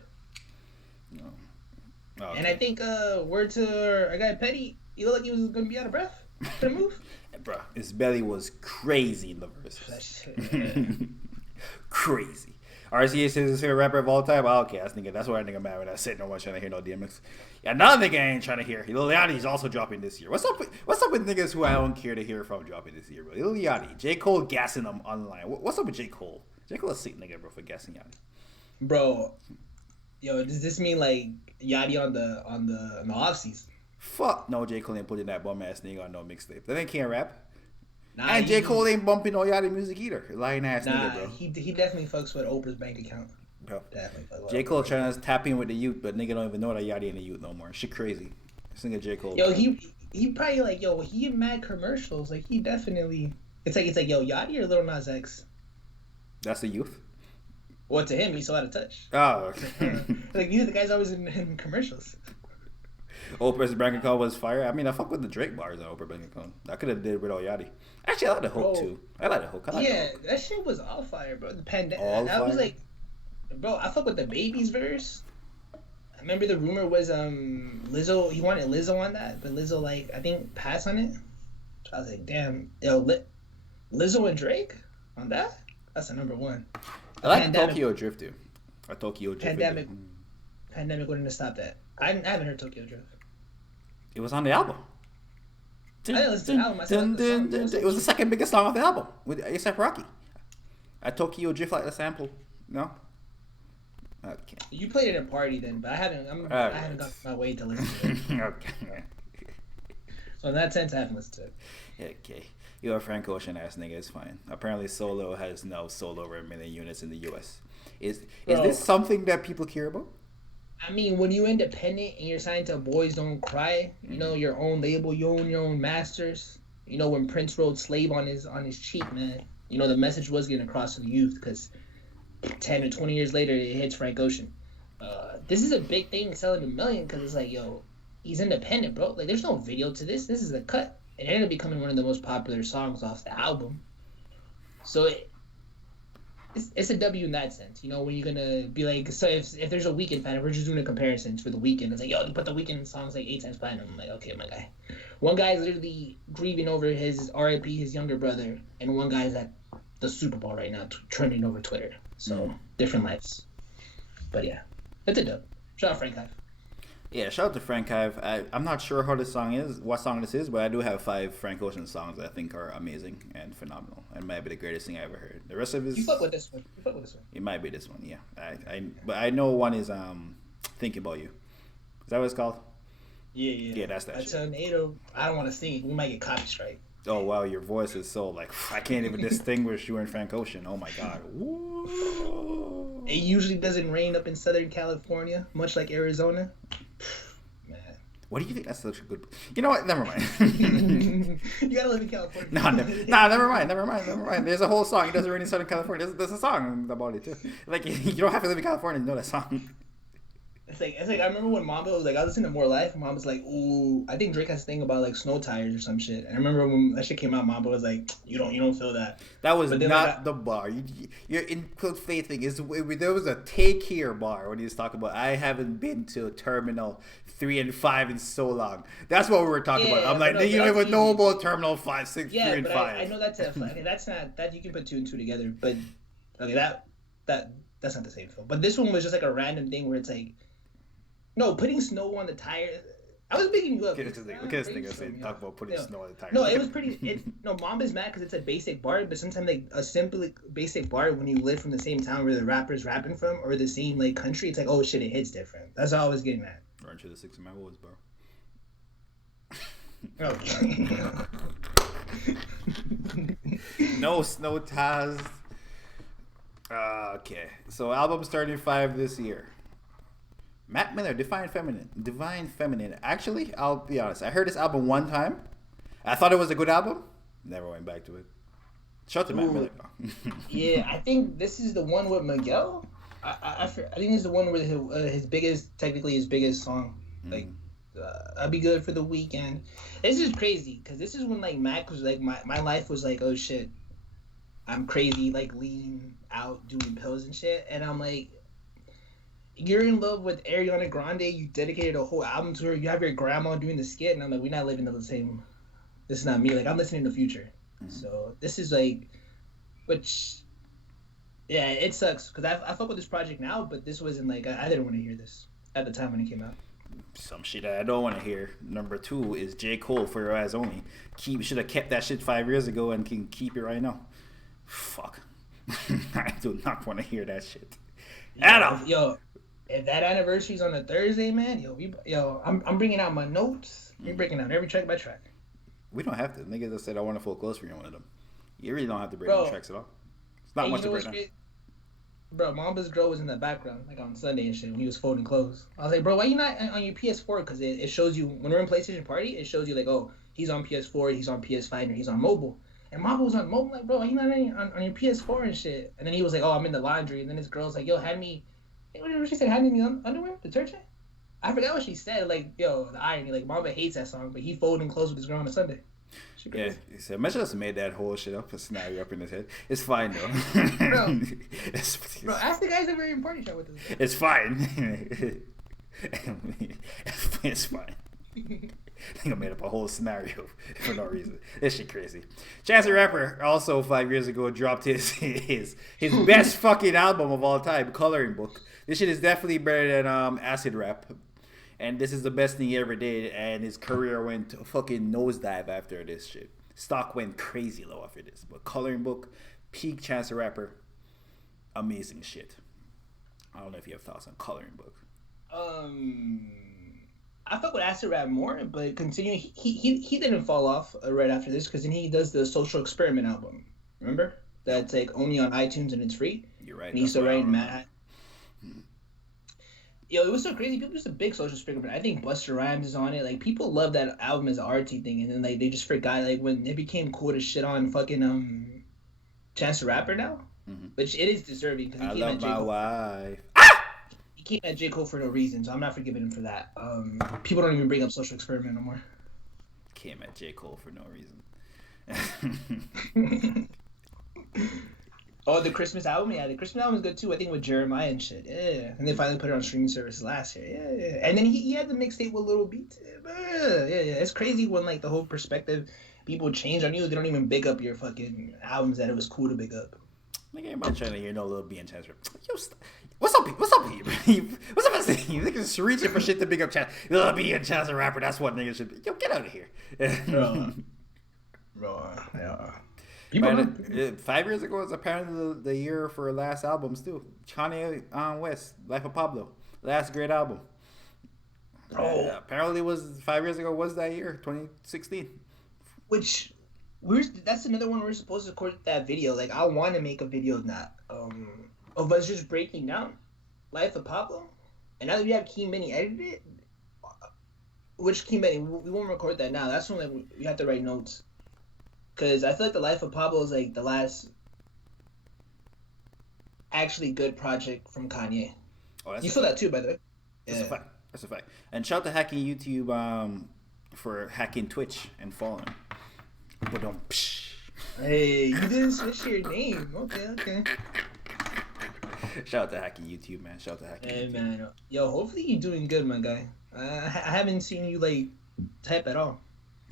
Oh, okay. And I think word to our guy Petty, he looked like he was gonna be out of breath. Couldn't move. Bro, his belly was crazy in the verses. Crazy. RCA says his favorite rapper of all time. Oh, okay, that's what I think I'm mad when I said no one's trying to hear no DMX. Yeah, another nigga I ain't trying to hear. Lil Yachty's also dropping this year. What's up with niggas who I don't care to hear from dropping this year, bro? Lil Yachty, J. Cole gassing them online. What's up with J. Cole? J. Cole a sick nigga, bro, for gassing Yachty. Bro, yo, does this mean like Yachty on the off season? Fuck no, J. Cole ain't putting that bum ass nigga on no mixtape. That ain't can't rap. Nah, and J. Cole ain't bumping no Yachty music either. Lying ass nigga, bro. He definitely fucks with Oprah's bank account. Bro. Definitely. J. Cole trying to tap in with the youth, but nigga don't even know that Yachty in the youth no more. Shit crazy. This nigga J. Cole. Yo, bro. he probably like, yo, he in mad commercials. Like he definitely it's like yo, Yachty or Lil Nas X? That's the youth? Well, to him, he's so out of touch. Oh, okay. Like these are the guys always in commercials. Oprah's bank account was fire. I mean, I fuck with the Drake bars on Oprah's bank account. I could have did without Yachty. Actually, I like the hook too. I like the hook. The hook. That shit was all fire, bro. The pandemic. All was fire? like, bro, I fuck with the Baby's verse. I remember the rumor was Lizzo. He wanted Lizzo on that, but Lizzo like I think passed on it. So I was like, damn, yo, Lizzo and Drake on that. That's a number one. I like Tokyo Drift too. Or Tokyo Drift. Pandemic wouldn't have stopped that. I haven't heard Tokyo Drift. It was on the album. I didn't listen to the album. I saw the song. It was the second biggest song off the album with A$AP Rocky. I Tokyo Drift like the sample. No. Okay. You played it at a party then, but I haven't. I haven't got my way to listen to it. Okay. So in that sense, I haven't listened to it. Okay. You're a Frank Ocean ass nigga. It's fine. Apparently, Solo has now sold over 1 million units in the U.S. Is this something that people care about? I mean, when you're independent and you're signed to Boys Don't Cry, you know, your own label, you own your own masters. You know, when Prince wrote Slave on his cheek, man, you know, the message was getting across to the youth because 10 or 20 years later, it hits Frank Ocean. This is a big thing selling 1 million because it's like, yo, he's independent, bro. Like, there's no video to this. This is a cut. It ended up becoming one of the most popular songs off the album. So it's a W in that sense. You know, when you're gonna be like, so if there's a Weeknd fan, if we're just doing a comparison for the Weeknd, it's like, yo, you put the Weeknd songs like 8 times platinum. I'm like, okay, my guy. One guy's literally grieving over his RIP, his younger brother, and one guy's at the Super Bowl right now, trending over Twitter. So different lives. But yeah, that's a dub. Shout out Frank Hive. Yeah, shout out to Frank Hive. I'm not sure what song this is, but I do have 5 Frank Ocean songs that I think are amazing and phenomenal, and might be the greatest thing I ever heard. The rest of his, You fuck with this one. it might be this one, yeah. But I know one is Thinking About You. Is that what it's called? Yeah. Yeah, that's that a shit. tornado. I don't want to sing. We might get copy strike. Oh wow, your voice is so like I can't even distinguish you and Frank Ocean. Oh my god. Woo. It usually doesn't rain up in Southern California, much like Arizona. Man. What do you think? That's such a good. You know what? Never mind. You gotta live in California. Never mind. There's a whole song. It doesn't rain in Southern California. There's a song about it too. Like you don't have to live in California to know that song. It's like I remember when Mamba was like, I was listening to More Life, and Mamba's like, ooh, I think Drake has a thing about like snow tires or some shit. And I remember when that shit came out, Mamba was like, you don't feel that. That was not the bar. You're infiltrating. There was a Take Here bar when he was talking about, I haven't been to Terminal 3 and 5 in so long. That's what we were talking about. I'm like, you don't even know about Terminal 5, 6, 3, and 5. I know that's that's not, that you can put 2 and 2 together, but okay, that's not the same film. But this one was just like a random thing where it's like, no, putting snow on the tire. I was making you up. Look at this thing saying talk about putting snow on the tire. No, it was pretty. Mamba's mad because it's a basic bar, but sometimes like a simple basic bar when you live from the same town where the rapper's rapping from or the same like country, it's like, oh shit, it hits different. That's all I was getting at. Aren't you the 6 of my woods, bro? Okay. No snow ties. Okay, so album's 35 this year. Mac Miller, Divine Feminine. Actually, I'll be honest. I heard this album one time. I thought it was a good album. Never went back to it. Shout out to Mac Miller. Yeah, I think this is the one with Miguel. I think this is the one where his biggest song. Like, I'll be good for the weekend. This is crazy because this is when like Mac was like my life was like, oh shit, I'm crazy, like lean out doing pills and shit, and I'm like, you're in love with Ariana Grande. You dedicated a whole album to her. You have your grandma doing the skit, and I'm like, we're not living the same. This is not me. Like, I'm listening to Future. So this is like, which, yeah, it sucks because I fuck with this project now, but this wasn't like I didn't want to hear this at the time when it came out. Some shit that I don't want to hear. Number 2 is J. Cole, For Your Eyes Only. Should have kept that shit 5 years ago and can keep it right now. Fuck. I do not want to hear that shit. Yo. If that anniversary's on a Thursday, man, I'm bringing out my notes. We're breaking down every track by track. We don't have to. Niggas that said I want to fold close for you one of them. You really don't have to break down tracks at all. It's not much to break down. Bro, Mamba's girl was in the background, like on Sunday and shit, when he was folding clothes. I was like, bro, why you not on your PS4? Because it shows you, when we're in PlayStation Party, it shows you like, oh, he's on PS4, he's on PS5, and he's on mobile. And Mamba was on mobile, like, bro, why you not on your PS4 and shit? And then he was like, oh, I'm in the laundry. And then his girl's like, yo, hand me... What did she say? Hand me underwear? Detergent? I forgot what she said. Like, yo, the irony. Like, Mamba hates that song, but he folding clothes with his girl on a Sunday. Yeah, he said, imagine just made that whole shit up, a scenario up in his head. It's fine, though. Bro, ask the guys that were in party shot with us. It's fine. It's fine. I think I made up a whole scenario for no reason. This shit crazy. Chance the Rapper also 5 years ago dropped his best fucking album of all time, Coloring Book. This shit is definitely better than Acid Rap. And this is the best thing he ever did. And his career went fucking nosedive after this shit. Stock went crazy low after this. But Coloring Book, peak Chance the Rapper, amazing shit. I don't know if you have thoughts on Coloring Book. I fuck with Acid Rap more, but continuing, he didn't fall off right after this because then he does the Social Experiment album. Remember? That's like only on iTunes and it's free. You're right. And he started writing Mad. Yo, it was so crazy. People was a big Social Experiment. I think Busta Rhymes is on it. Like, people love that album as an artsy thing, and then like they just forgot like when it became cool to shit on fucking Chance the Rapper now, which it is deserving because he came at J. Cole. Wife. He came at J. Cole for no reason, so I'm not forgiving him for that. People don't even bring up Social Experiment no more. Came at J. Cole for no reason. Oh, the Christmas album? Yeah, the Christmas album is good too. I think with Jeremiah and shit. Yeah. And they finally put it on streaming services last year. Yeah. And then he had the mixtape with Little Beats. Yeah. It's crazy when like the whole perspective people change on you. They don't even big up your fucking albums that it was cool to big up. Nigga, everybody trying to hear no little B and Chance. Yo, what's up, What's up, What's up, you niggas reaching for shit to big up Chance. Little B and Chance a rapper. That's what niggas should be. Yo, get out of here. Bro, yeah. Man, 5 years ago was apparently the year for last albums too. Kanye West, Life of Pablo, last great album. Apparently was 5 years ago was that year, 2016. Which that's another one we're supposed to record that video. Like I want to make a video now of us just breaking down Life of Pablo. And now that we have King Benny edited it, which King Benny, we won't record that now. That's when like, we have to write notes. Because I feel like the Life of Pablo is like the last actually good project from Kanye. Oh, you feel that too, by the way. That's a fact. That's a fact. And shout out to hacking YouTube for hacking Twitch and following. But don't. Hey, you didn't switch your name. Okay. Shout out to hacking YouTube, man. Shout out to hacking. Hey, YouTube. Man. Yo, hopefully you're doing good, my guy. I haven't seen you like type at all.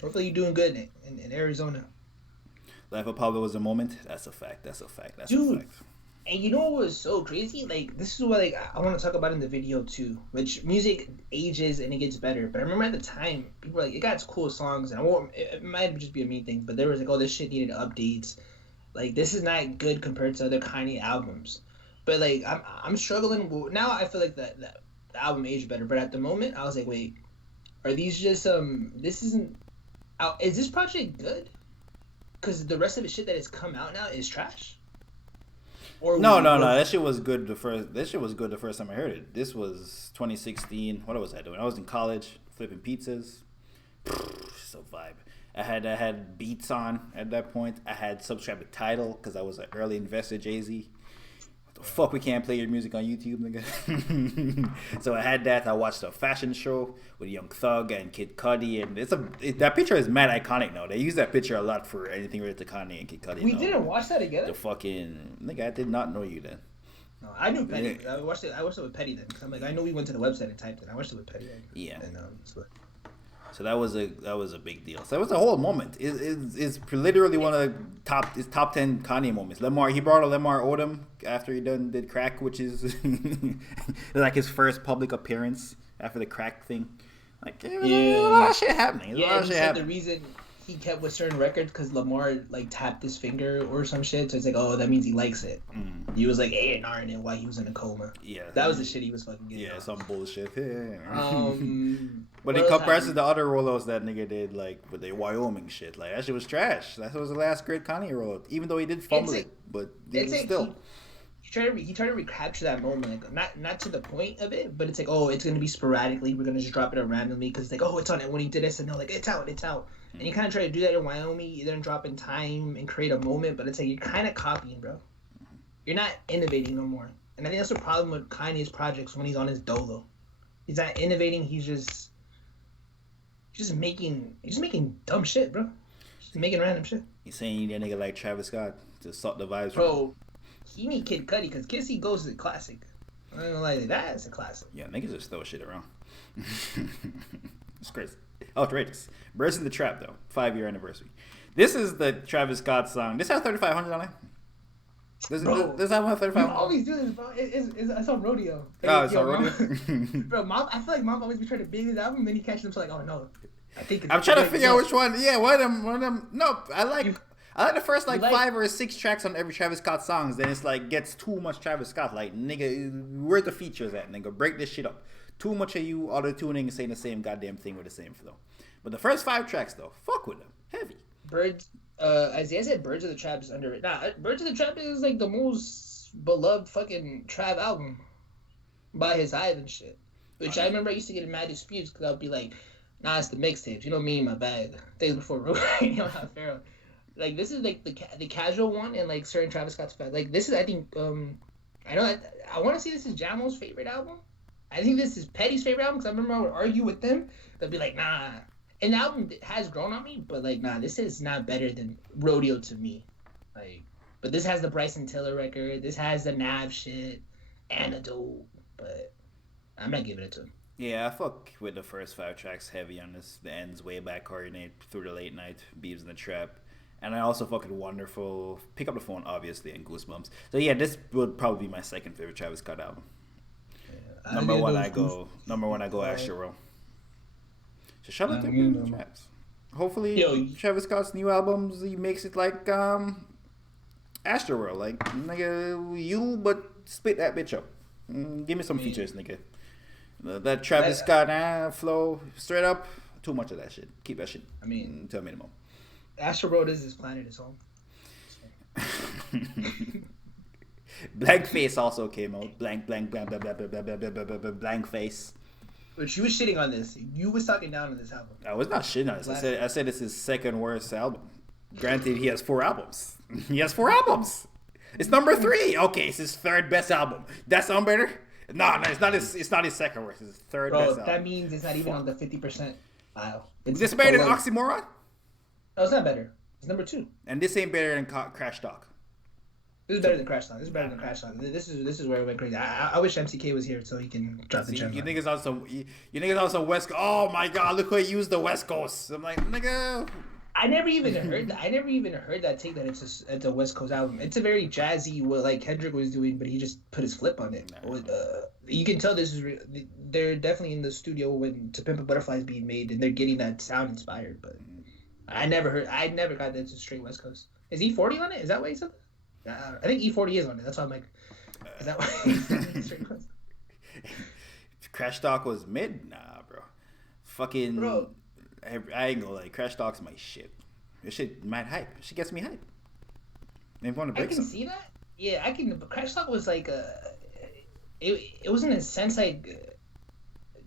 Hopefully you're doing good in Arizona. Life of Pablo was a moment. That's a fact. Dude, and you know what was so crazy? Like, this is what like I want to talk about in the video too. Which music ages and it gets better. But I remember at the time, people were like, it got cool songs, and it might just be a me thing, but there was like, oh, this shit needed updates. Like, this is not good compared to other Kanye albums. But like, I'm struggling now. I feel like the album aged better. But at the moment, I was like, wait, are these just This isn't. Is this project good? Because the rest of the shit that has come out now is trash. Or no. That shit was good the first time I heard it. This was 2016. What was I doing? I was in college flipping pizzas. So vibe. I had Beats on at that point. I had subscribed to Tidal because I was an early investor. Jay-Z. What the fuck? We can't play your music on YouTube, nigga. So I had that. I watched a fashion show with Young Thug and Kid Cudi, and that picture is mad iconic now. They use that picture a lot for anything related to Kanye and Kid Cudi. We didn't watch that together. The fucking nigga, I did not know you then. No, I knew Petty. Yeah. I watched it with Petty then. Cause I'm like, I know we went to the website and typed it. I watched it with Petty. Yeah. And so that was a big deal. So that was a whole moment. It's literally one of the top 10 Kanye moments. He brought a Lamar Odom after he did crack, which is like his first public appearance after the crack thing. Like, a lot of shit happening. The reason he kept with certain records because Lamar like tapped his finger or some shit. So it's like, oh, that means he likes it. He was like A&R'ing it while he was in a coma. Yeah, that was the shit he was fucking getting. Yeah, some bullshit. But in comparison to the other rollouts that nigga did, like with the Wyoming shit, like that shit was trash. That was the last great Kanye rollout. Even though he did fumble it, but still. He tried to recapture that moment, like not to the point of it, but it's like, oh, it's gonna be sporadically. We're gonna just drop it randomly because it's like, oh, it's on it when he did this, and they're like, it's out. And you kind of try to do that in Wyoming. You then drop in time and create a moment, but it's like you're kind of copying, bro. You're not innovating no more. And I think that's the problem with Kanye's projects when he's on his dolo. He's not innovating. He's just making dumb shit, bro. Just making random shit. He's saying you need a nigga like Travis Scott to suck the vibes. Bro, he need Kid Cudi because Kissy Goes is a classic. I don't know, like that's a classic. Yeah, niggas just throw shit around. It's crazy. Outrageous. Burst in the Trap, though. 5-year anniversary. This is the Travis Scott song. This has 3,500 on it. This have 3,500. You always do this, bro. It's on Rodeo. It's on Rodeo? Bro, I feel like Mamba always be trying to big his album, and then he catches him, so like, oh, no. I'm trying to figure out which one. Yeah, one of them. No, I like the first 5 or 6 tracks on every Travis Scott songs. Then it's like gets too much Travis Scott. Like, nigga, where the features at, nigga? Break this shit up. Too much of you auto-tuning and saying the same goddamn thing with the same flow. But the first 5 tracks, though, fuck with them. Heavy. Birds, Isaiah said Birds of the Trap is underrated. Nah, Birds of the Trap is like the most beloved fucking trap album by his Hive and shit. Which I remember I used to get in mad disputes because I would be like, nah, it's the mixtapes. You know me and my bag. Days before not Pharaoh. Like, this is like the casual one and like certain Travis Scott's bag. Like, this is, I think, I want to say this is Jamo's favorite album. I think this is Petty's favorite album because I remember I would argue with them. They'd be like, nah. And the album has grown on me, but like, nah, this is not better than Rodeo to me. Like, But this has the Bryson Tiller record. This has the Nav shit. Antidote. But I'm not giving it to him. Yeah, I fuck with the first 5 tracks heavy on this. The ends way back, coordinate through the late night, Beeves in the Trap. And I also fucking wonderful. Pick up the phone, obviously, and Goosebumps. So yeah, this would probably be my second favorite Travis Scott album. Yeah, Number one, I go. Number one, I go. Astro. So shout out to Travis. Hopefully, Travis Scott's new albums, he makes it like Astro, like nigga, you but split that bitch up. Give me some features, nigga. That Travis Scott flow straight up. Too much of that shit. Keep that shit. To a minimum. Astro World is this planet is home. Blank Face also came out. Blank Face. But you was shitting on this. You was talking down on this album. I was not shitting on this. I said it's his second worst album. Granted, he has 4 albums. It's number 3. Okay, it's his third best album. That sound better? No, it's not his. It's not his second worst. It's his third best album. That means it's not even on the 50% aisle. Is this better than Oxymoron? No, it's not better. It's number 2. And this ain't better than Crash Talk. This is better than Crash Talk. This is where it went crazy. I wish MCK was here so he can drop the gem. You niggas on some West Coast. Oh my God! Look who used the West Coast. I'm like, nigga. I never even heard that take that it's a West Coast album. It's a very jazzy what like Kendrick was doing, but he just put his flip on it. You can tell this is they're definitely in the studio when To Pimp a Butterfly is being made, and they're getting that sound inspired. But I never got that it's a straight West Coast. Is E40 on it? Is that what he said? I think E40 is on it. That's why I'm like, is that why he's straight West? Crash Talk was mid, nah, bro. Fucking. Bro. I ain't gonna lie, Crash Talk's my shit. This shit mad hype. She gets me hype. They want to break I can see that. Yeah, I can. But Crash Talk was like it was in a sense like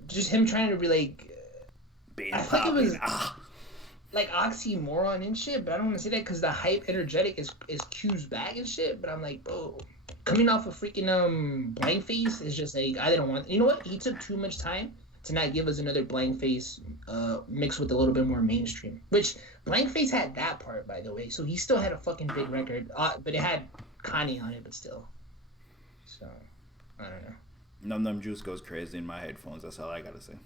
just him trying to be like. I feel like it was like oxymoron and shit, but I don't want to say that because the hype energetic is Q's back and shit. But I'm like, bro, coming off of freaking Blank Face is just like I didn't want. You know what? He took too much time to not give us another Blank Face mixed with a little bit more mainstream. Which Blank Face had that part, by the way. So he still had a fucking big record, but it had Kanye on it, but still. So I don't know. Num Num Juice goes crazy in my headphones. That's all I gotta say.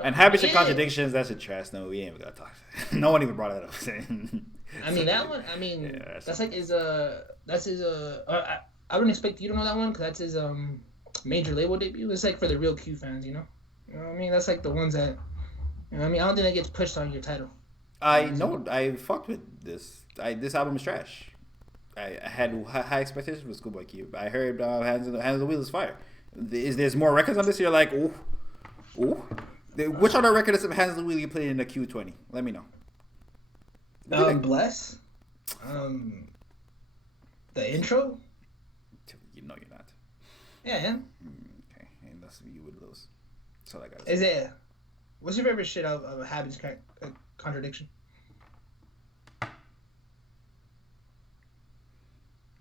And Habits and Contradictions, that's a trash. No, we ain't even gotta talk. No one even brought that up. I mean that one. I mean yeah, that's like his I wouldn't expect you to know that one because that's his major label debut. It's like for the real Q fans, you know. You know what I mean? That's like the ones that, you know what I mean? I don't think that gets pushed on your title. I know. I fucked with this. This album is trash. I had high expectations for Schoolboy Q. I heard Hands on the Wheel is fire. There's more records on this? You're like, ooh. Which other record is Hands on the Wheel you played in the Q20? Let me know. Bless. The intro? You know you're not. Yeah, I am. Okay, and that's you would lose. That's all I got. Is it? What's your favorite shit of Habits Contradiction?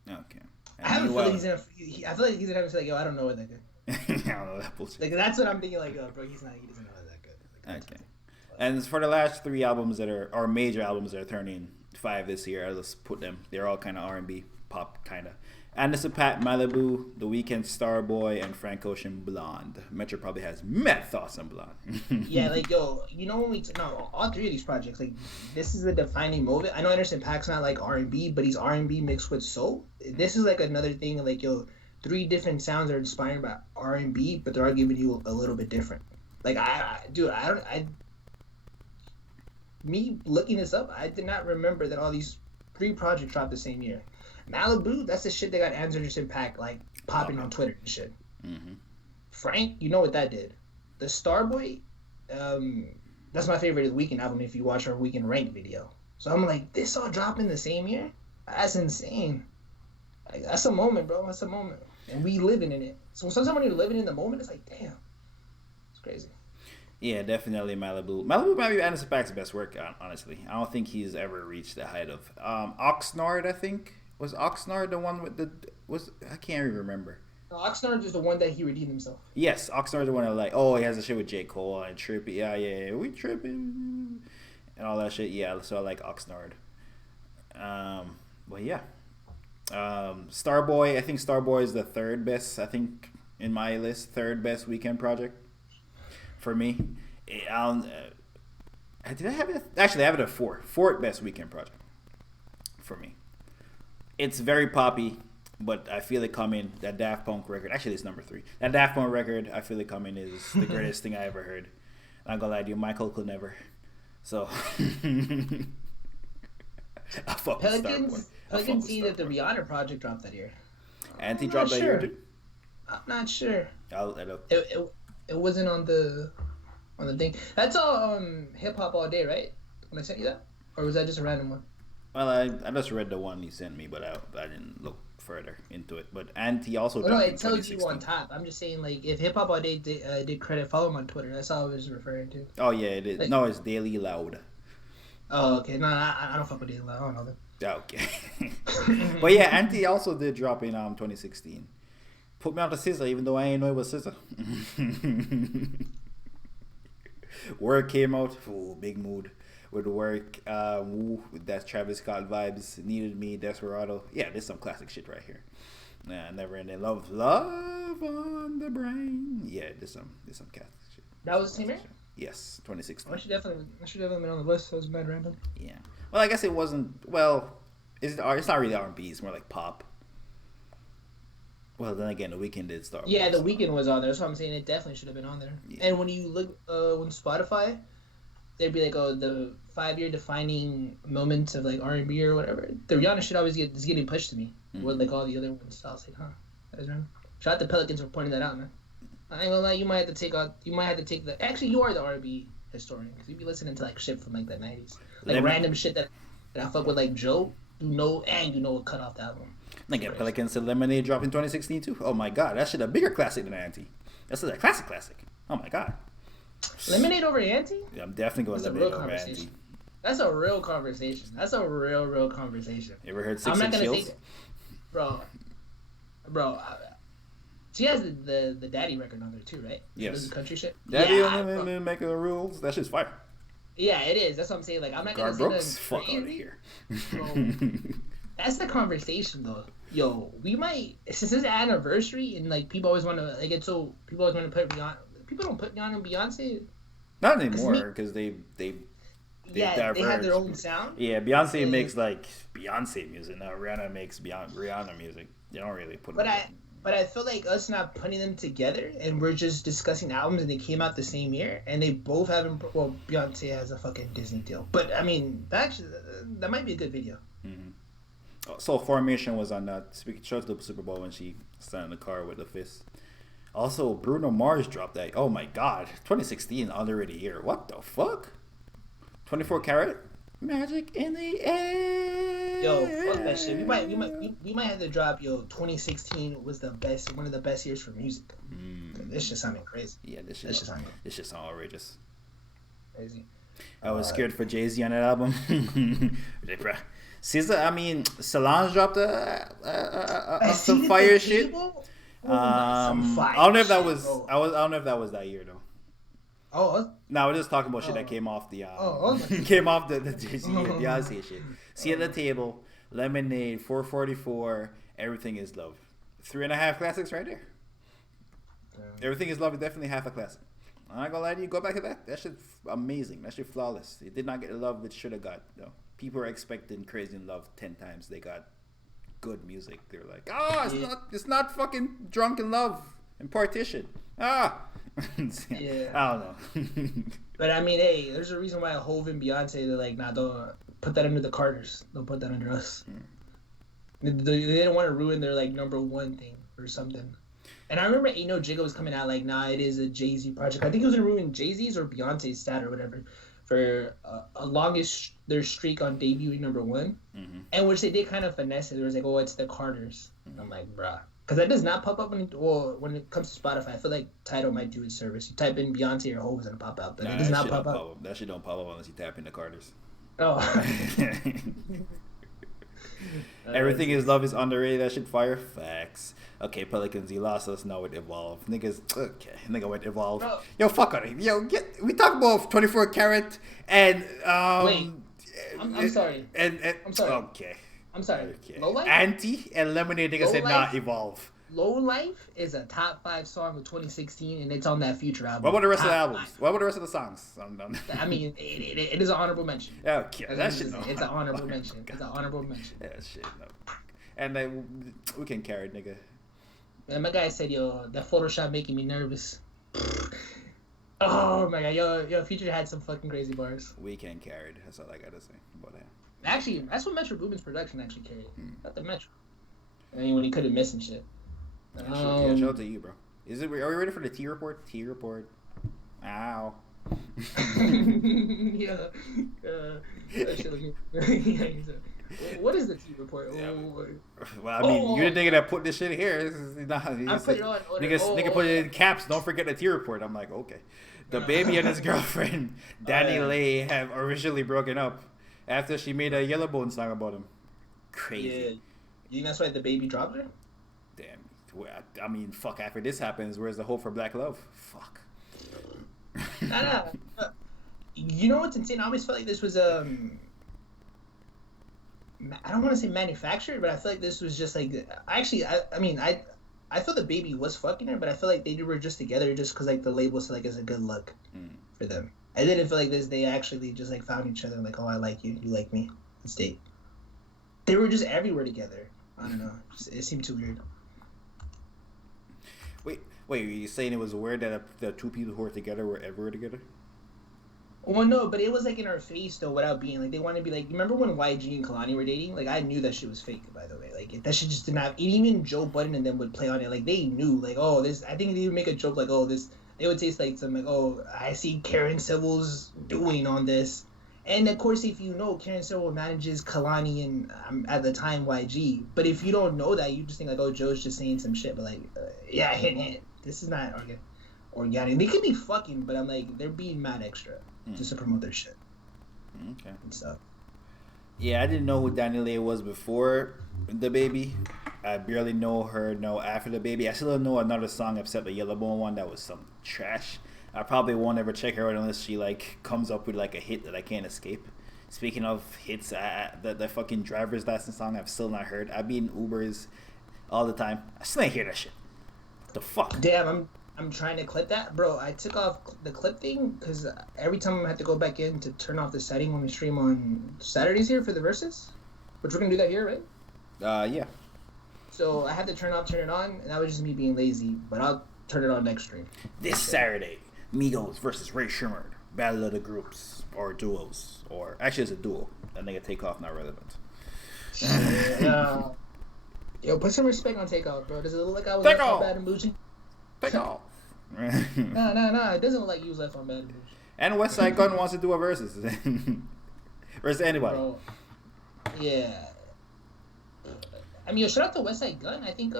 Okay. I have a feeling he's gonna. I feel like he's gonna say like, "Yo, I don't know what that good." I don't know that bullshit. Like that's what I'm thinking. Like, bro, he doesn't know that good. Like, okay. And for the last 3 albums that are major albums that are turning 5 this year, I'll just put them. They're all kind of R&B, pop, kind of. Anderson .Paak, Malibu, The Weeknd, Starboy, and Frank Ocean, Blonde. Metro probably has mad thoughts on Blonde. Yeah, like, yo, you know when all 3 of these projects, like, this is the defining moment. I know Anderson .Paak's not, like, R&B, but he's R&B mixed with soul. This is, like, another thing, like, yo, 3 different sounds are inspired by R&B, but they're all giving you a little bit different. Like, me looking this up, I did not remember that all these 3 projects dropped the same year. Malibu, that's the shit that got Anderson .Paak like popping on Twitter and shit. Mm-hmm. Frank, you know what that did. The Starboy, that's my favorite Weeknd album if you watch our Weeknd Rank video. So I'm like, this all dropping the same year? That's insane. Like, that's a moment, bro. That's a moment. And we living in it. So sometimes when you're living in the moment, it's like, damn. It's crazy. Yeah, definitely Malibu. Malibu might be Anderson .Paak's best work, honestly. I don't think he's ever reached the height of Oxnard, I think. Was Oxnard the one with I can't even remember. No, Oxnard is the one that he redeemed himself. Yes, Oxnard's the one that like, oh, he has a shit with J. Cole and Trippy. Yeah, we tripping and all that shit. Yeah, so I like Oxnard. But yeah, Starboy, I think Starboy is the third best. I think in my list, third best Weekend project for me. Did I have it? Actually, I have it at fourth best Weekend project for me. It's very poppy, but I feel it coming. That Daft Punk record, actually, it's number 3. That Daft Punk record, I feel it coming is the greatest thing I ever heard. Not gonna lie to you, Michael could never. So, I fuck with Starboy. Pelicans see that the Rihanna project dropped that year. Anti dropped that year too. I'm not sure. I'll It wasn't on the thing. That's all hip hop all day, right? When I sent you that, or was that just a random one? Well, I just read the one you sent me, but I didn't look further into it. But Anti also no, dropped it in tells you 2016. on top. I'm just saying, like, if hip hop all day did credit, follow him on Twitter. That's all I was referring to. Oh yeah, it is. Like, No, it's Daily Loud. Oh, okay. No, I don't fuck with Daily Loud. I don't know them. Okay. But yeah, Anti also did drop in 2016. Put me on the scissor, even though I ain't know it was scissor. Work came out. Ooh, big mood with Work. Woo, that's Travis Scott vibes. Needed Me, Desperado. Yeah, there's some classic shit right here. Never Ending Love on the Brain. Yeah, there's some classic shit. That was the same year? Yes, 2016. I should definitely been on the list. That was mad random. Yeah. Well, I guess it wasn't. Well, it's not really R&B. It's more like pop. Well, then again, The Weeknd did start. Yeah, The Weeknd was on there. That's what I'm saying. It definitely should have been on there. Yeah. And when you look, when Spotify, they'd be like, oh, the 5-year defining moments of like R&B or whatever. The Rihanna shit always is getting pushed to me. With like all the other ones. So I was like, huh, that's random. Shout out to Pelicans for pointing that out, man. I ain't gonna lie, you might have to take the. Actually, you are the R&B historian because you be listening to like shit from like the 90s, like random shit that I fuck with, like Joe. You know what cut off the album. Like Pelicans said Lemonade dropped in 2016 too. Oh my god, that shit a bigger classic than Anti. That's a classic. Oh my god. Lemonade over Anti? Yeah, I'm definitely going Lemonade over Anti. That's a real conversation. That's a real conversation. You ever heard Six I'm not Inch gonna Heels? say, bro. She has the Daddy record on there too, right? Yes. The country shit. Daddy only making the rules. That shit's fire. Yeah, it is. That's what I'm saying. Like, I'm not gonna say Brooks, fuck out of here. That's the conversation, though. Yo, we might, since it's an anniversary, and like people always want to like it, so people always want to put Beyonce. People don't put Rihanna and Beyonce. Not anymore, because they have their own sound. Yeah, Beyonce makes like Beyonce music. Now Rihanna makes Rihanna music. You don't really put. But I feel like us not putting them together, and we're just discussing albums, and they came out the same year, and they both haven't. Well, Beyonce has a fucking Disney deal, but I mean, that might be a good video. Mm-hmm. So Formation was on that. Shows the Super Bowl when she sat in the car with the fist. Also, Bruno Mars dropped that. Oh my god, 2016 underrated year. What the fuck? 24 Karat Magic in the air. Yo, fuck that shit. We might have to drop. 2016 was one of the best years for music. This shit sounding crazy. Yeah, this shit sound outrageous. Crazy. I was scared for Jay-Z on that album. SZA, I mean, Solange dropped some fire shit. I don't know if that was. I don't know if that was that year though. Oh. No, we're just talking about shit that came off the. Came off the Jay-Z and Beyonce shit. See at the Table, Lemonade, 444, Everything Is Love, 3.5 classics right there. Yeah. Everything Is Love is definitely half a classic. I'm not gonna lie to you. Go back to that. That shit's amazing. That shit flawless. It did not get the love it should have got. No, people are expecting Crazy in Love 10 times. They got good music. They're like, it's not fucking Drunk in Love and Partition. Yeah. I don't know. But I mean, hey, there's a reason why Hov and Beyonce, they're like, nah, don't put that under the Carters. Don't put that under us. They didn't want to ruin their like number one thing or something. And I remember Ain't No Jigga was coming out like, nah, it is a Jay-Z project. I think it was gonna ruin Jay-Z's or Beyonce's stat or whatever for their streak on debuting number one, and which they did kind of finesse it. It was like, oh, it's the Carters. I'm like, bruh. Because that does not pop up when it comes to Spotify. I feel like Tidal might do its service. You type in Beyonce or Hov, it's gonna pop up, but it does not pop up. That shit don't pop up unless you tap into Carters. Oh. Everything Is Love is underrated. That shit fire. Facts. Okay, Pelicans, you lost us. Now with Evolve. Niggas, okay. Nigga went Evolve. Bro. Yo, fuck on it. Yo, we talk about 24 Karat and Wait. I'm sorry. And I'm sorry. Okay. I'm sorry. Okay. Low Life. Anti and Lemonade nigga Low said Life? not evolve. Low Life is a top 5 song of 2016, and it's on that Future album. What about the rest of the Top albums? 5. What about the rest of the songs? I mean, it is an honorable mention. Okay, that shit. No. It's an honorable mention. It's an honorable mention. Yeah, shit. No. And then we can carry it, nigga. And my guy said, "Yo, that Photoshop making me nervous." Oh my god, yo, Future had some fucking crazy bars. We can carry it. That's all I gotta say about that. Actually, that's what Metro Boomin's production actually carried. Not the Metro. I mean, when he could have missed and shit. Yeah, shout out to you, bro. Are we ready for the T report? T report. Ow. Yeah. That shit looking. What is the T report? Yeah. Oh, Well, I mean, you're the nigga that put this shit here. I put it on. Nigga put it in caps. Don't forget the T report. I'm like, okay. The baby and his girlfriend, Danny Lay, have originally broken up after she made a Yellowbone song about him. Crazy. Yeah. You think that's why the baby dropped her? Damn. I mean, fuck. After this happens, where's the hope for black love? Fuck. Nah. You know what's insane? I always felt like this was I don't want to say manufactured, but I feel like this was just like I thought the baby was fucking her, but I feel like they were just together just because like the label said like it's a good look for them. I didn't feel like this. They actually just like found each other like, oh, I like you, you like me. Let's date. They were just everywhere together. I don't know. It seemed too weird. Wait, are you saying it was weird that the two people who were together were everywhere together? Well, no, but it was like in our face though, without being like they wanted to be like. Remember when YG and Kalani were dating? Like I knew that shit was fake. By the way, like that shit just did not. Even Joe Budden and them would play on it. Like they knew. Like oh, this. I think they would make a joke like oh this. They would say like something like oh I see Karen Civil's doing on this, and of course if you know Karen Civil manages Kalani and at the time YG. But if you don't know that, you just think like oh Joe's just saying some shit. But like yeah, hint. This is not organic. They could be fucking, but I'm like they're being mad extra. Just to promote their shit. Okay. And stuff. Yeah, I didn't know who Danny Lay was before the baby. I barely know her after the baby. I still don't know another song except the Yellowbone one that was some trash. I probably won't ever check her out unless she like comes up with like a hit that I can't escape. Speaking of hits, the fucking driver's license song I've still not heard. I've been Ubers all the time. I still ain't hear that shit. What the fuck? Damn, I'm trying to clip that, bro. I took off the clip thing because every time I have to go back in to turn off the setting when we stream on Saturdays here for the verses, which we're gonna do that here, right? Yeah. So I had to turn it on, and that was just me being lazy. But I'll turn it on next stream. This Saturday, Migos versus Ray Sherman, battle of the groups or duos, or actually it's a duo. That nigga Takeoff not relevant. Yo, put some respect on Takeoff, bro. Does it look like I was Take left off. on Bad Emoji? Takeoff. Nah. It doesn't look like you was left on Bad Emoji. And West Side Gun wants to do a versus. Versus anybody. Bro, yeah. I mean, yo, shout out to West Side Gun. I think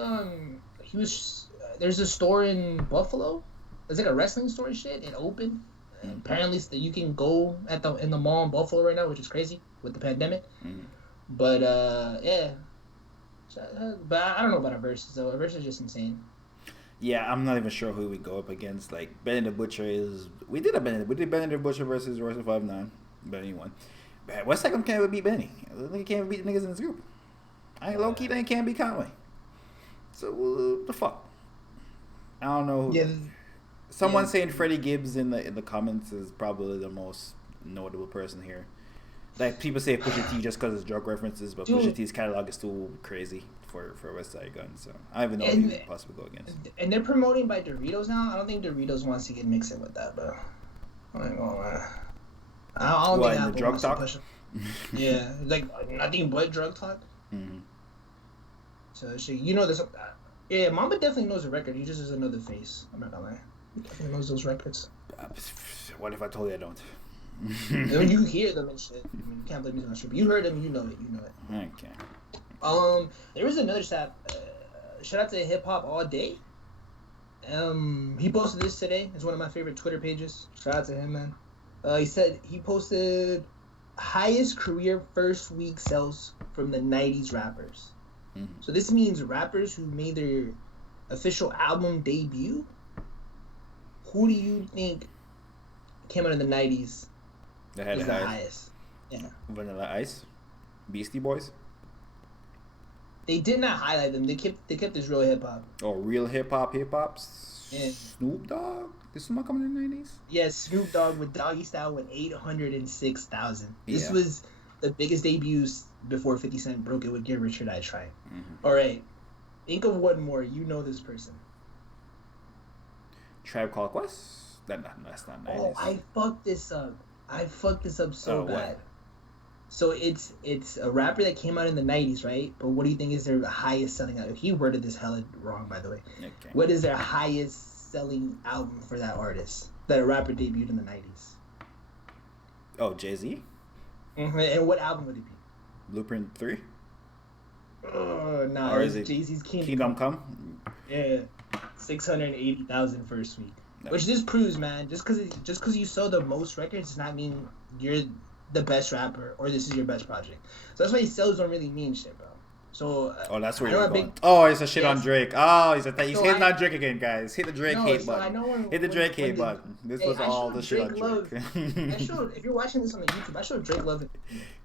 he was. There's a store in Buffalo. It's like a wrestling store and shit. It opened. And apparently, you can go in the mall in Buffalo right now, which is crazy with the pandemic. But yeah. But I don't know about a versus though. A versus is just insane. Yeah, I'm not even sure who we go up against. Like Benny the Butcher is. We did Benny the Butcher versus Royce 5'9", Benny won. But West Side Gun can't even beat Benny. They can't even beat the niggas in this group. I ain't low key. They can't beat Conway. So what the fuck? I don't know. Yeah. Someone saying Freddie Gibbs in the comments is probably the most notable person here. Like people say Pusha T just because it's drug references, but Pusha T's catalog is too crazy for West Side Gun. So I don't even know who he could possibly go against. And they're promoting by Doritos now. I don't think Doritos wants to get mixed in with that, bro. I ain't gonna lie. I don't think in Apple the drug wants talk? to push them. Yeah, like nothing but drug talk. Mm-hmm. So shit, you know this. Yeah, Mamba definitely knows the record. He just doesn't know the face. I'm not gonna lie. He definitely knows those records. What if I told you I don't? When you hear them and shit, I mean, you can't blame me on shit. But you heard them, you know it. Okay. There was another stat. Shout out to Hip Hop All Day. He posted this today. It's one of my favorite Twitter pages. Shout out to him, man. He said he posted highest career first week sales from the 90s rappers. Mm-hmm. So this means rappers who made their official album debut. Who do you think came out in the 90s? They had was the the highest. Yeah. Vanilla Ice, Beastie Boys. They did not highlight them. They kept this real hip hop. Oh, real hip hop. Yeah. Snoop Dogg. Did Snoop Dogg come in the 90s? Yeah, Snoop Dogg with Doggy Style with 806,000. This Yeah. was the biggest debuts before 50 Cent broke it with Get Rich or Die Trying. Mm-hmm. All right, think of one more. You know this person. Tribe Called Quest? That's not 90s. Oh, I fucked this up so what? bad. So it's a rapper that came out in the 90s, right? But what do you think is their highest selling album? He worded this hella wrong, by the way. Okay. What is their highest selling album for that artist? That a rapper debuted in the 90s? Oh, Jay-Z? Mm-hmm. And what album would it be? Blueprint 3? Nah, Or it's is it Jay-Z's Kingdom Come? Yeah, 680,000 first week. No. Which just proves, man, just because you sold the most records does not mean you're the best rapper or this is your best project. So that's why sales don't really mean shit, bro. So Oh, that's where I know you're a going. big- Oh, it's a shit Yes. on Drake. Oh, he's So hitting on Drake again, guys. Hit the Drake No, hate so I button. know when- Hit the when- Drake when hate the- button. This Hey, was I all showed the shit on Drake love. Drake. If you're watching this on the YouTube, I showed Drake love.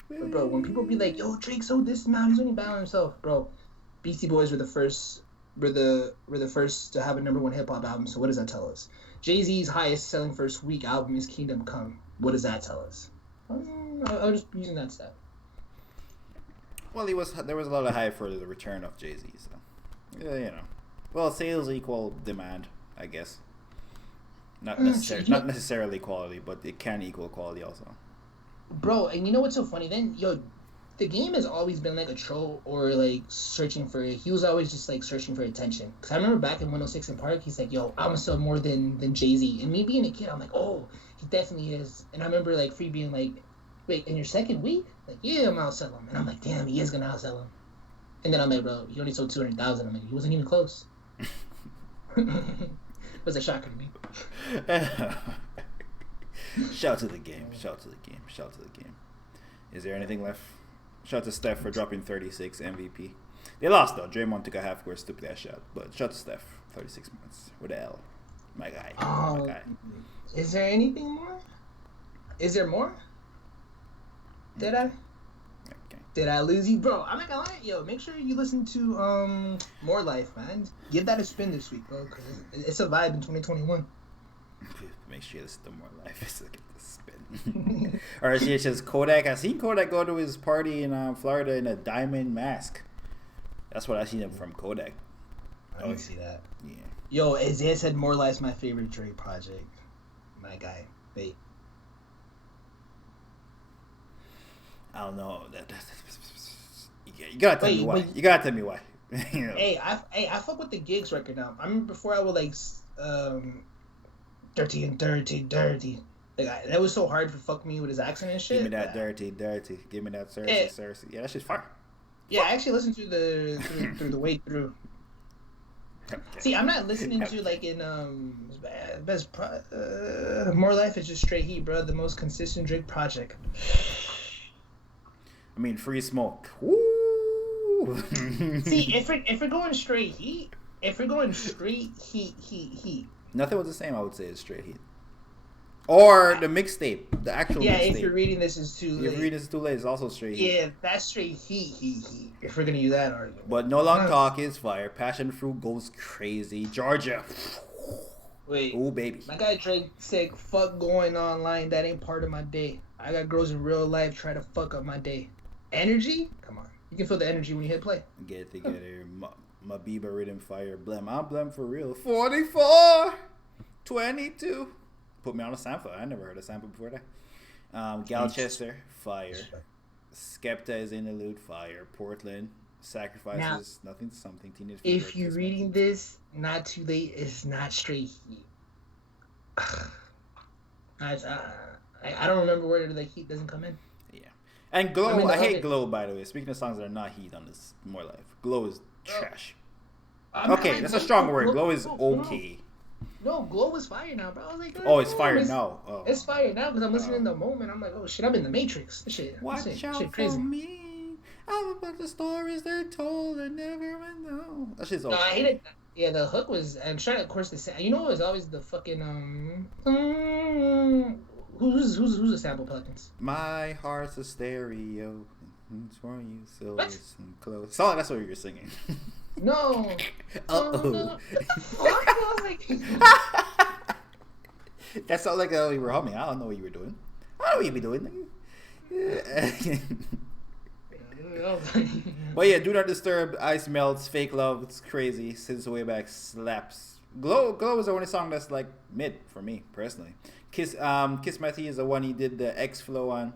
But bro, when people be like, "Yo, Drake sold this amount, he's only bad on himself," bro. Beastie Boys were the first to have a #1 hip hop album. So what does that tell us? Jay-Z's highest selling first week album is Kingdom Come. What does that tell us? I was just using that stat. Well, there was a lot of hype for the return of Jay-Z, so yeah, you know. Well, sales equal demand, I guess. Not necessarily quality, but it can equal quality also. Bro, and you know what's so funny? Then, yo, the game has always been like a troll or like searching for. He was always just like searching for attention. Cause I remember back in 106 in Park, he's like, "Yo, I'm gonna sell more than Jay-Z." And me being a kid, I'm like, "Oh, he definitely is." And I remember like Free being like, "Wait, in your second week?" Like, "Yeah, I'm outsell him." And I'm like, "Damn, he is gonna outsell him." And then I'm like, "Bro, he only sold 200,000." I'm like, "He wasn't even close." It was a shocker to me. Shout to the game. Shout to the game. Shout to the game. Is there anything left? Shout to Steph for dropping 36 MVP. They lost though. Draymond took a half court stupid ass shot. But shout to Steph. 36 minutes. With the L. My guy. My guy. Is there anything more? Is there more? Did I? Okay. Did I lose you, bro? I'm not gonna lie, yo. Make sure you listen to More Life, man. Give that a spin this week, bro, because it's a vibe in 2021. Make sure you listen to More Life. So get the spin. Or she says Kodak. I seen Kodak go to his party in Florida in a diamond mask. That's what I seen him from Kodak. I didn't see that. Yeah. Yo, Isaiah said More Life's my favorite Drake project. My guy. Wait. I don't know. You gotta tell me why. Wait. You gotta tell me why. You know. Hey, I fuck with the Gigs record now. I remember before I would like dirty and dirty. Like that was so hard for fuck me with his accent and shit. Give me that dirty. Give me that Cersei. Yeah, that shit's fire. Yeah, I actually listened through the way through. Okay. See, I'm not listening to like in More Life is just straight heat, bro. The most consistent Drake project. I mean, Free Smoke. Woo! See, if we're going straight heat, heat. Nothing was the same. I would say is straight heat. Or the mixtape, the actual Yeah, mixtape. if you're reading this is too late. If you're reading this too late, it's also straight heat. Yeah, that's straight heat. If we're gonna use that argument. But No Long Talk is fire. Passion Fruit goes crazy. Georgia. Wait. Ooh, baby. My guy Drake said, "Fuck going online. That ain't part of my day. I got girls in real life try to fuck up my day. Energy? Come on. You can feel the energy when you hit play." Get it together. My Bieber rhythm fire. Blem. I'm Blem for real. 44. 22. Put me on a sample. I never heard a sample before that. Galchester, fire. Skepta is Interlude, fire. Portland, Sacrifices, Nothing to Something. Teenage If you're reading this, Not Too Late is not straight heat. I don't remember where the heat doesn't come in. Yeah. And Glow, I mean, I hate Glow, by the way. Speaking of songs that are not heat on this More Life. Glow is trash. Okay, that's a strong word. Glow is okay. No, Glow was fire now, bro. I was like, Oh, it's fire now. Oh. It's fire now because I'm listening in the moment. I'm like, oh shit, I'm in the Matrix. This shit, Watch this out shit crazy. for me. I'm about the stories they're told and never will know. That shit's okay. No, I hate it. Yeah, the hook was. I'm trying to, of course, you know, it was always the fucking who's the sample Pelicans? My heart's a stereo. It's for you, so What? listen close. So that's what you're singing. No. Uh-oh. What the fuck? I was like, That sounds like you were humming. I don't know what you were doing. I don't know what you be doing. But yeah, Do Not Disturb, Ice Melts, Fake Love, it's crazy. Since way back, slaps. Glow is the only song that's like mid for me personally. Kiss My Tea is the one he did the X flow on.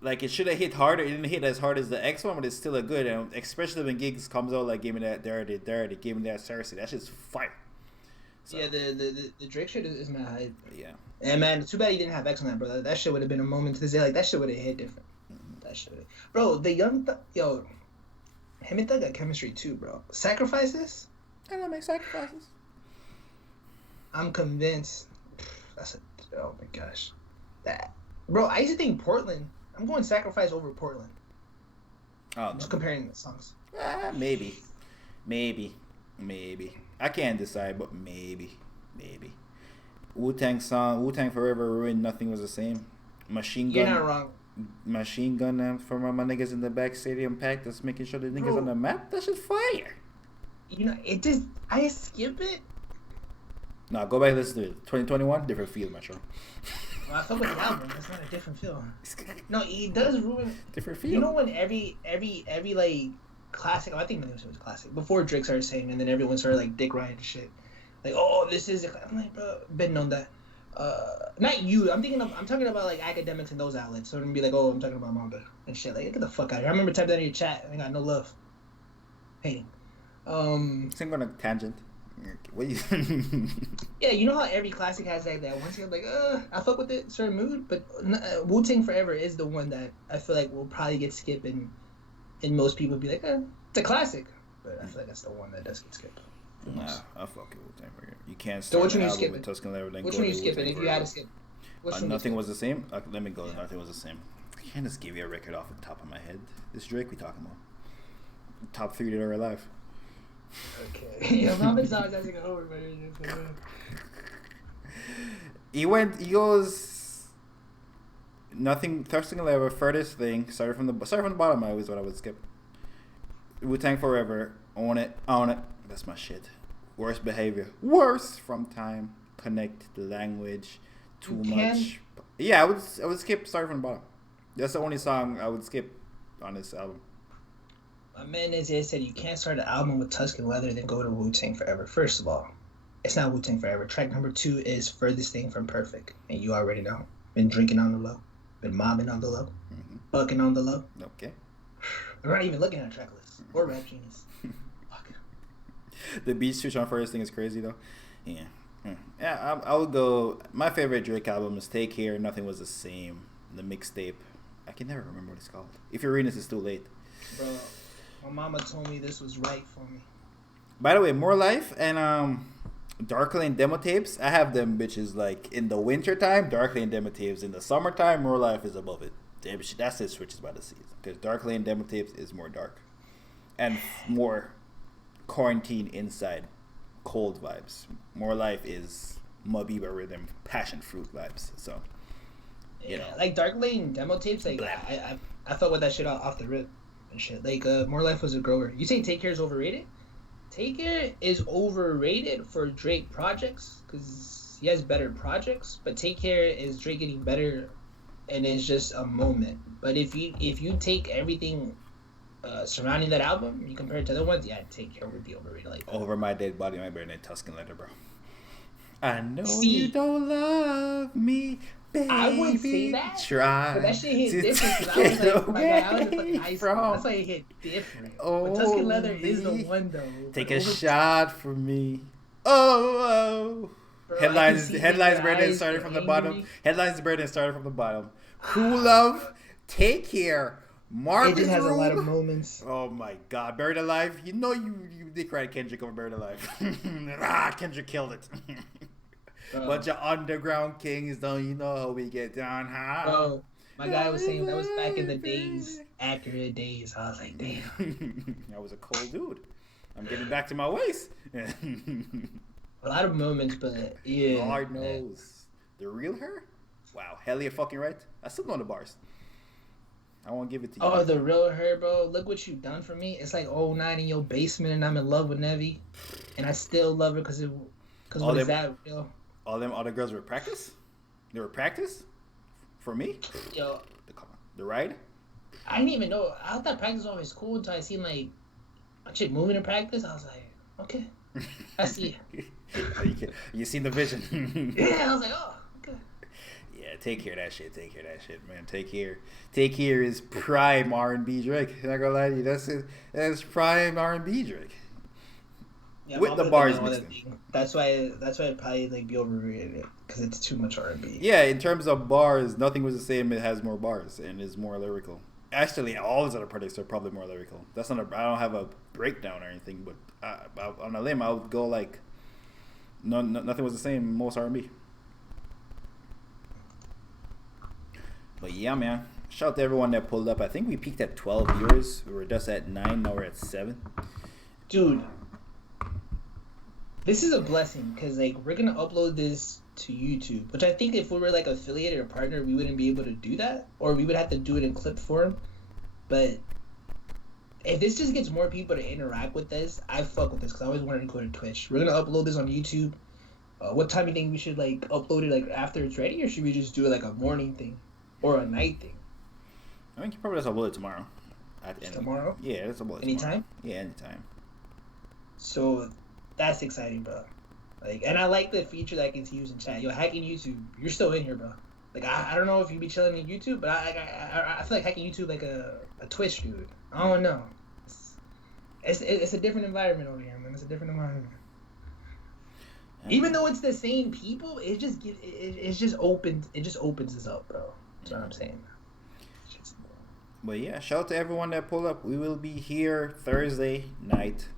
Like it should have hit harder. It didn't hit as hard as the X one, but it's still a good. And especially when Gigs comes out, like give me that dirty, give me that Cersei. That shit's fire. So. Yeah, the Drake shit is mad hype. Yeah. And man, too bad he didn't have X on that, bro. That shit would have been a moment to this day. Like that shit would have hit different. That shit, bro. The young yo, him and Thug got chemistry too, bro. Sacrifices. I don't make sacrifices. I'm convinced. That's a oh my gosh, that bro. I used to think Portland. I'm going Sacrifice over Portland. Oh, just comparing the songs. Maybe. I can't decide, but maybe. Wu-Tang song, Wu-Tang Forever ruined Nothing Was the Same. Machine Gun. You're not wrong. Machine Gun from my niggas in the back stadium pack that's making sure the niggas on the map. That shit's fire. You know, it just I skip it. No, go back and listen to it. 2021, different feel, Metro. Well, I fuck with the album. It's not a different feel. No, he does ruin different feel. You know when every like classic. Oh, I think it was classic before Drake started saying, and then everyone started like Dick Ryan and shit. Like, oh, this is. I'm like, bro, been on that. Not you. I'm talking about like academics and those outlets. So I'm gonna be like, oh, I'm talking about Mamba and shit. Like, get the fuck out of here. I remember typing that in your chat. I got no love. Hating. Sing on a tangent. What you? Yeah, you know how every classic has that one scene like, I fuck with it, certain mood, but Wu-Tang Forever is the one that I feel like will probably get skipped, and most people be like, it's a classic, but I feel like that's the one that does get skipped. Nah, I fuck with Wu-Tang Forever. You can't So start an album with Tuscan Leather then which go one to you skipping Wu-Tang if you had to skip? Nothing Was the Same? Let me go. Yeah. Nothing Was the Same. I can't just give you a record off the top of my head. This Drake we talking about. Top 3 that are alive. Okay. Yeah, Mamba songs asking over, but he goes Nothing, Thirsting Leather, Furthest Thing, started from the bottom. I always what I would skip. Wu-Tang Forever, Own It. That's my shit. Worst Behavior, Worse from Time, Connect, The Language, Too Much. Yeah, I would skip starting from the bottom. That's the only song I would skip on this album. My man Isaiah said you can't start an album with Tuscan Leather then go to Wu-Tang Forever. First of all, it's not Wu-Tang Forever. Track number 2 is Furthest Thing from Perfect, and you already know. Been drinking on the low, been mobbing on the low, bucking on the low. Okay. We're not even looking at a track list or Rap Genius. Fuck. The beat switch on Furthest Thing is crazy though. Yeah. I would go. My favorite Drake album is Take Care. Nothing Was the Same. The mixtape. I can never remember what it's called. If you're reading this, it's too late. Bro. My mama told me this was right for me. By the way, More Life and Dark Lane demo tapes, I have them bitches like in the winter time, Dark Lane demo tapes. In the summertime, More Life is above it. That's it switches by the season. Because Dark Lane demo tapes is more dark. And more quarantine inside, cold vibes. More Life is Mabiba rhythm, passion fruit vibes. So, you know. Like Dark Lane demo tapes, like I felt with that shit off the rip. And shit. Like, More Life was a grower. You say Take Care is overrated? Take Care is overrated for Drake projects because he has better projects, but Take Care is Drake getting better, and it's just a moment. But if you take everything surrounding that album, you compare it to the other ones, yeah, Take Care would be overrated. Like Over My Dead Body, my better than Tuscan Leather, bro. I know you don't love me. Baby, I wouldn't say that. Try. But that shit hit different because I was like, my God, I was in fucking high school. That's why it hit different. But Tuscan Leather is the one though. Take a shot for me. Oh. Bro, headlines Brandon started from the bottom. Headlines Brandon started from the bottom. Cool Love, Take Care, Marvin's Room. It just has a lot of moments. Oh my God, Buried Alive. You know you dick ride Kendrick over Buried Alive. Kendrick killed it. Bunch of underground kings, don't you know how we get down? How? Bro, my guy was saying that was back in the days, accurate days. I was like, damn. I was a cold dude. I'm getting back to my ways. A lot of moments, but yeah. Lord knows. The real her? Wow, hell yeah, fucking right. I still know the bars. I won't give it to you. Oh, the real her, bro. Look what you done for me. It's like '09 in your basement, and I'm in love with Nevi, and I still love her because All what is them, that, real? all them other girls were practice. They were practice for me. Yo, The ride. I didn't even know. I thought practice was always cool until I seen like a chick moving in practice. I was like, okay, I see. You seen the vision. Yeah, I was like, oh, okay. Yeah, take care of that shit. Take care of that shit, man. Take care. Take care is prime R&B Drake. Not gonna lie to you, that's it. That's prime R&B Drake. Yeah, With the bars mixed in. That's why. That's why it probably like be overrated because it's too much R&B. Yeah, in terms of bars, nothing was the same. It has more bars and is more lyrical. Actually, all his other projects are probably more lyrical. That's not. I don't have a breakdown or anything, but on a limb, I would go like, nothing was the same. Most R&B. But yeah, man. Shout out to everyone that pulled up. I think we peaked at 12 viewers. We were just at 9. Now we're at 7. Dude, this is a blessing because like we're gonna upload this to YouTube, which I think if we were like affiliated or partner, we wouldn't be able to do that, or we would have to do it in clip form. But if this just gets more people to interact with this, I fuck with this because I always wanted to go to Twitch. We're gonna upload this on YouTube. What time do you think we should like upload it? Like after it's ready, or should we just do it like a morning thing or a night thing? I think you probably just upload it tomorrow. Tomorrow? Yeah, let's upload it Anytime? Tomorrow. Yeah, anytime. So that's exciting, bro. Like, and I like the feature that I can use in chat. Yo, hacking YouTube, you're still in here, bro. Like, I don't know if you be chilling in YouTube, but I feel like hacking YouTube like a Twitch dude. I don't know. It's a different environment over here, man. It's a different environment. Even though it's the same people, it just opens us up, bro. That's what I'm saying. But yeah, shout out to everyone that pulled up. We will be here Thursday night,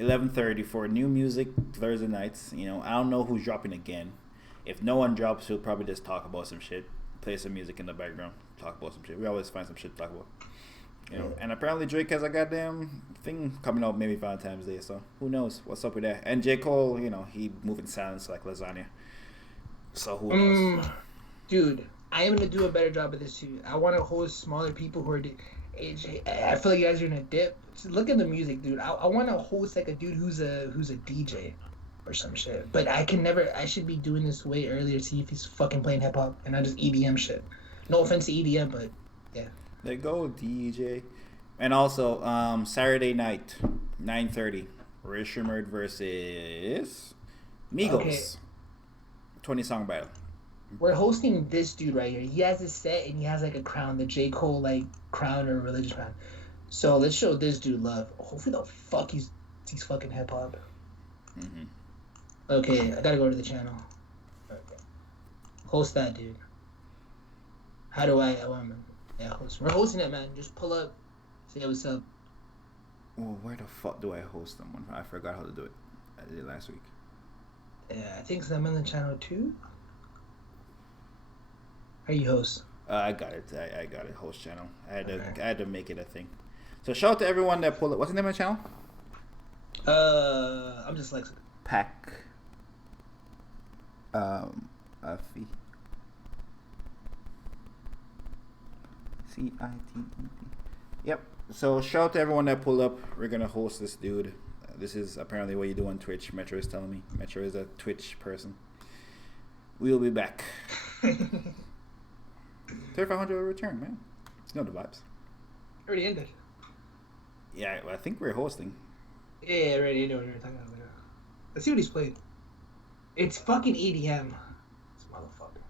11:30 for new music Thursday nights. You know, I don't know who's dropping again. If no one drops, we'll probably just talk about some shit, play some music in the background, talk about some shit. We always find some shit to talk about. You know, and apparently Drake has a goddamn thing coming out maybe Valentine's Day, so who knows what's up with that. And J. Cole, you know, he moving silence like lasagna. So who knows? Dude, I am gonna do a better job of this too. I want to host smaller people who are. I feel like you guys are gonna dip. Just look at the music, dude. I want to host like a dude who's a DJ or some shit. But I can never. I should be doing this way earlier. See if he's fucking playing hip hop and not just EDM shit. No offense to EDM, but yeah. There go DJ. And also, Saturday night, 9:30, Rishimerd versus Migos. Okay. 20-song battle. We're hosting this dude right here. He has a set and he has like a crown, the J. Cole like crown or religious crown. So let's show this dude love. Hopefully the fuck he's fucking hip hop. Mm-hmm. Okay, I gotta go to the channel. Okay. Host that dude. How do I yeah, host. We're hosting it, man. Just pull up, say what's up. Well, where the fuck do I host them? I forgot how to do it. I did it last week. Yeah, I think I'm on the channel too. How you host? I got it. I got it. Host channel. I had to make it a thing. So shout out to everyone that pulled it. What's the name of the channel? I'm dyslexic. Pack. Fee. CITEP. Yep. So shout out to everyone that pulled up. We're gonna host this dude. This is apparently what you do on Twitch. Metro is telling me. Metro is a Twitch person. We'll be back. 3,500 will return, man. You know the vibes. Already ended. Yeah, I think we're hosting. Yeah, already know what you're talking about. Let's see what he's played. It's fucking EDM. This motherfucker.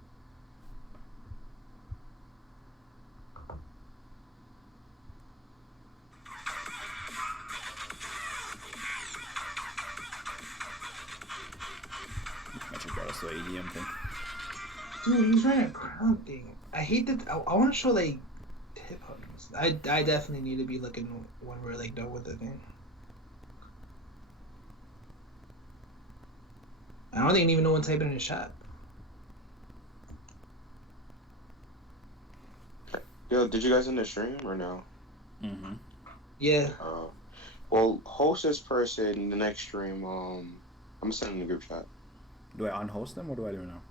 Metro brought us to an EDM thing. Dude, he's running a crown thing. I hate that. I want to show like hip hop. I definitely need to be looking when we're like done with the thing. I don't even know when typing in a shot. Yo, did you guys end the stream or no? Mm-hmm. Yeah. Well, host this person in the next stream. I'm sending the group chat. Do I unhost them or do I do it now?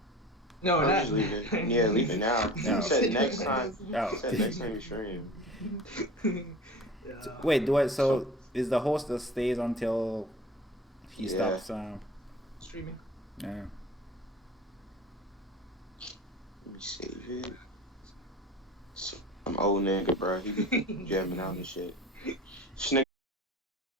No, No, not. just leave it. Yeah, leave it now. No. You said next time. Oh. You said next time you stream. Wait, so is the host that stays until he Yeah. stops? Streaming. Yeah. Let me save it. Some old nigga, bro. He be jamming out and shit.